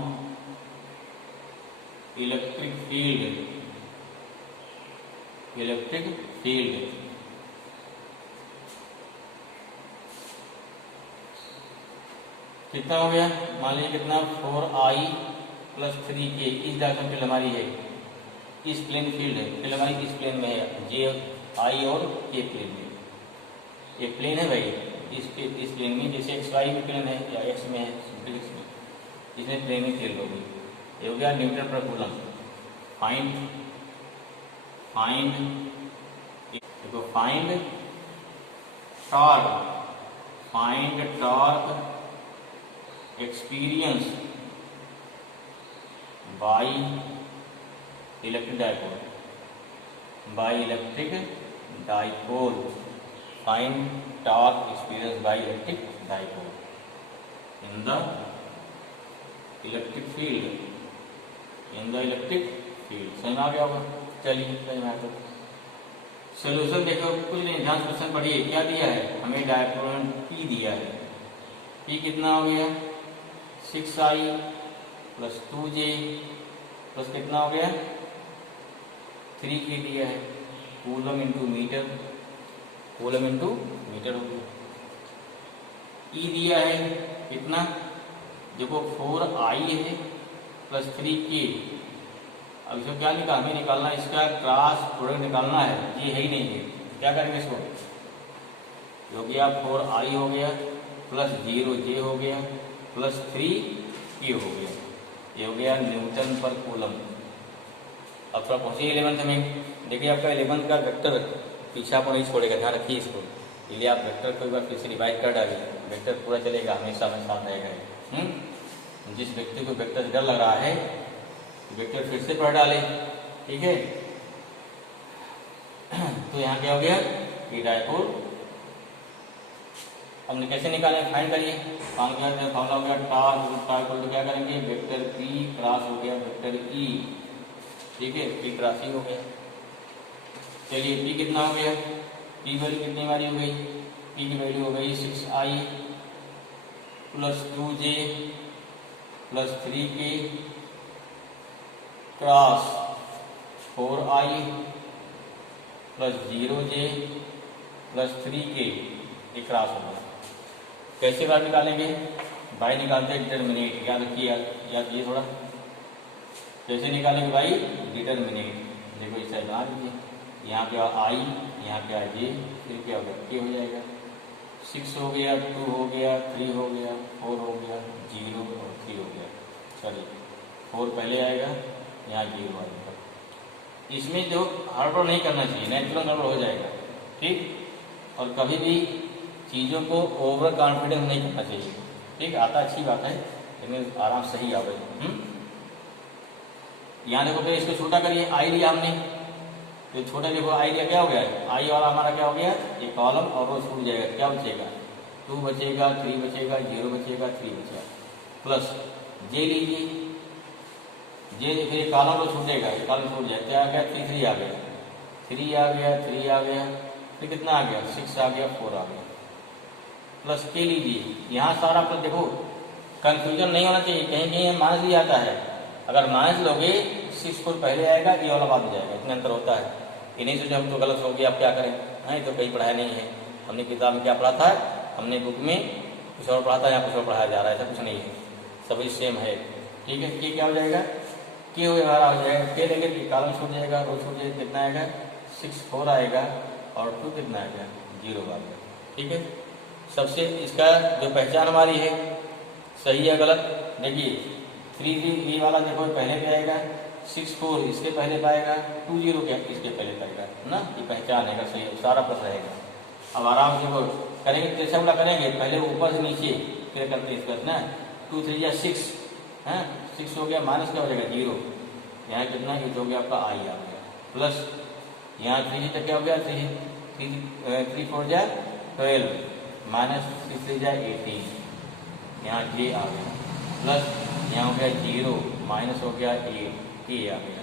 electric field, इलेक्ट्रिक फील्ड कितना हो गया, मान लीजिए कितना 4i + 3k इस डायरेक्शन फील्ड हमारी है, इस प्लेन फील्ड है, फील्ड हमारी इस प्लेन में है, जे आई और के प्लेन में, ये प्लेन है भाई, इस प्लेन में, जैसे एक्स वाई में प्लेन है या एक्स में है, सिंपल एक्स में, इसमें प्लेन में फील्ड होगी। ये हो गया न्यूटन पर कूलम। फाइंड देखो find torque experience by electric dipole, find torque experience by electric dipole in the electric field, समझ में आ गया होगा। चलिए समझ में आया तो सोल्यूशन देखो, कुछ नहीं, ध्यान से क्वेश्चन पढ़िए, क्या दिया है हमें, डायपोल पी दिया है, पी कितना हो गया 6i + 2j प्लस कितना हो गया 3k दिया है, कूलम इंटू मीटर हो गया। ई दिया है कितना, देखो 4i है + 3k, अब इसको क्या हमें निकालना है, इसका क्रॉस प्रोडक्ट निकालना है, ये है ही नहीं है, क्या करेंगे इसको, हो गया 4i हो गया + 0j हो गया + 3k हो गया, ये हो गया न्यूटन पर कूलम। अब थोड़ा पहुँचिए 11th में, देखिए आपका 11th का वेक्टर पीछे आपको नहीं छोड़ेगा, ध्यान रखिए इसको, इसलिए आप वेक्टर को एक बार फिर से रिवाइज कर डालिए, वेक्टर पूरा चलेगा, हमेशा में साथ रहेगा। जिस व्यक्ति को वेक्टर से डर लग रहा है, वेक्टर फिर से पढ़ डाले, ठीक है। तो यहाँ क्या हो गया, ये डायपोल, हमने कैसे निकाले, फाइंड करिए, फॉर्मूला हो गया टॉर्क को क्या करेंगे, वेक्टर P क्रॉस हो गया वेक्टर E, ठीक है, P क्रॉस E हो गया। चलिए P कितना हो गया, P वैल्यू कितनी हमारी हो गई, P की वैल्यू हो गई 6i + 2j + 3k cross 4i + 0j + 3k, ये क्रॉस हो गया। कैसे बार निकालेंगे, बाई निकालते हैं डिटरमिनेट, याद रखिए, याद कीजिए थोड़ा, कैसे निकालेंगे भाई, डिटरमिनेट, देखो इस साइड बना लीजिए, यहाँ पे i, यहाँ पे j, फिर क्या होगा k हो जाएगा, 6 हो गया, 2 हो गया, 3 हो गया, 4 हो गया, 0 और 3 हो गया। चलिए 4 पहले आएगा, यहाँ 0 आएगा। इसमें जो हड़बड़ नहीं करना चाहिए, नेचुरल गड़बड़ हो जाएगा, ठीक, और कभी भी चीज़ों को ओवर कॉन्फिडेंस नहीं करना चाहिए, ठीक, आता अच्छी बात है लेकिन आराम से ही आवे। यहाँ देखो, तो इसको छोटा करिए, आई लिया हमने, तो छोटा देखो आई लिया, क्या हो गया, आई वाला हमारा क्या हो गया, ये कॉलम और रो छूट जाएगा, क्या बचेगा 2 बचेगा, 3 बचेगा, 0 बचेगा, 3 बचेगा, प्लस जे लीजिए, जे फिर कॉलम रो छूटेगा, ये कॉलम छूट जाएगा, क्या आ गया 3 3 आ गया, 3 आ गया, 3 आ गया, फिर कितना आ गया 6 आ गया, 4 आ गया, प्लस के लीजिए, यहाँ सारा प्लस, देखो कंफ्यूजन नहीं होना चाहिए, कहीं कहीं माइनस भी आता है, अगर माइनस लोगे 6 4 पहले आएगा, ये वाला बाद हो जाएगा, इतना अंतर होता है। ये नहीं सोचे हम तो गलत हो गया, आप क्या करें, नहीं तो कहीं पढ़ाया नहीं है, हमने किताब में क्या पढ़ा था, हमने बुक में कुछ और पढ़ा था, यहाँ कुछ और पढ़ाया जा रहा है, ऐसा कुछ नहीं है, सभी सेम है, ठीक है। ये क्या हो जाएगा, के हमारा हो जाएगा, के लेंगे कि कॉलम छूट जाएगा, रो छूट जाएगा, कितना आएगा 6 4 आएगा, और 2 कितना आएगा 0 आएगा, ठीक है। सबसे इसका जो पहचान हमारी है, सही है गलत, देखिए 3 ये वाला देखो पहले पे आएगा, 6 4 इसके पहले पाएगा, 2 0 क्या इसके पहले पाएगा ना, ये पहचान है, सही है, सारा प्लस रहेगा। अब आराम से वो करेंगे, जैसे वाला करेंगे, पहले ऊपर से नीचे फिर करते इसका ना, 2 3 या 6 है, 6 हो गया, माइनस क्या हो जाएगा 0, यहाँ कितना ये हो गया आपका आई आ गया, प्लस यहाँ 3 तक क्या हो गया 3 4 जा 12, माइनस 6 3 जा 18, यहाँ जे आ गया, प्लस यहाँ हो गया 0, माइनस हो गया 8 के आ गया,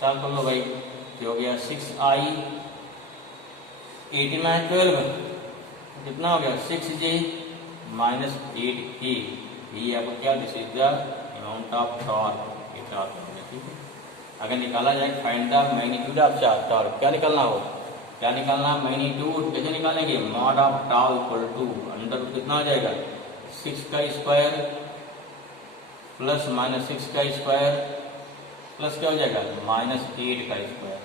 सॉल्व कर लो भाई, जो हो गया 6i 18 - 12 कितना हो गया 6j - 8k, ये आपको क्या, this is the amount of torque, ये टॉर्क हो गया, ठीक है। अगर निकाला जाए find the magnitude of torque, क्या निकालना हो, क्या निकालना, मैग्नीट्यूड कैसे निकालेंगे, mod of tau equal to under root कितना आ जाएगा 6 का स्क्वायर प्लस माइनस 6 का स्क्वायर प्लस क्या हो जाएगा -8 का स्क्वायर।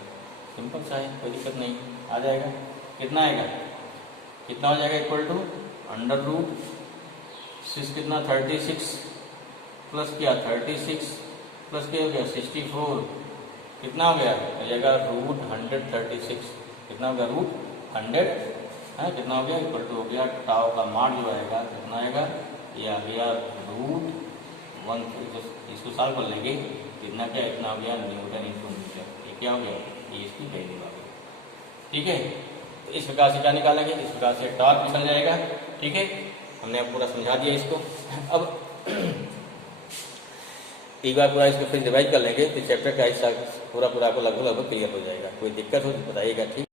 सिंपल सा है, कोई दिक्कत नहीं, आ जाएगा। कितना आएगा, कितना हो जाएगा इक्वल टू अंडर रूट 6 कितना 36 प्लस क्या 36 प्लस क्या हो गया 64, कितना हो गया, हो जाएगा रूट 136, कितना हो गया रूट 100 है, कितना हो गया इक्वल टू हो गया टाउ का मान जो आएगा कितना आएगा, ये आ गया रूट 1, इसको सॉल्व कर लेंगे, कितना क्या इतना हो गया न्यूटन इंटू मीटर, ये क्या हो गया, ये इसकी वैल्यू आ गई। ठीक है, तो इस प्रकार से क्या निकालेंगे, इस प्रकार से टॉर्क निकल जाएगा। ठीक है, हमने पूरा समझा दिया इसको। अब एक बार पूरा इसको फिर रिवाइज कर लेंगे तो चैप्टर का हिस्सा पूरा को लगभग क्लियर हो जाएगा। कोई दिक्कत हो तो बताइएगा। ठीक।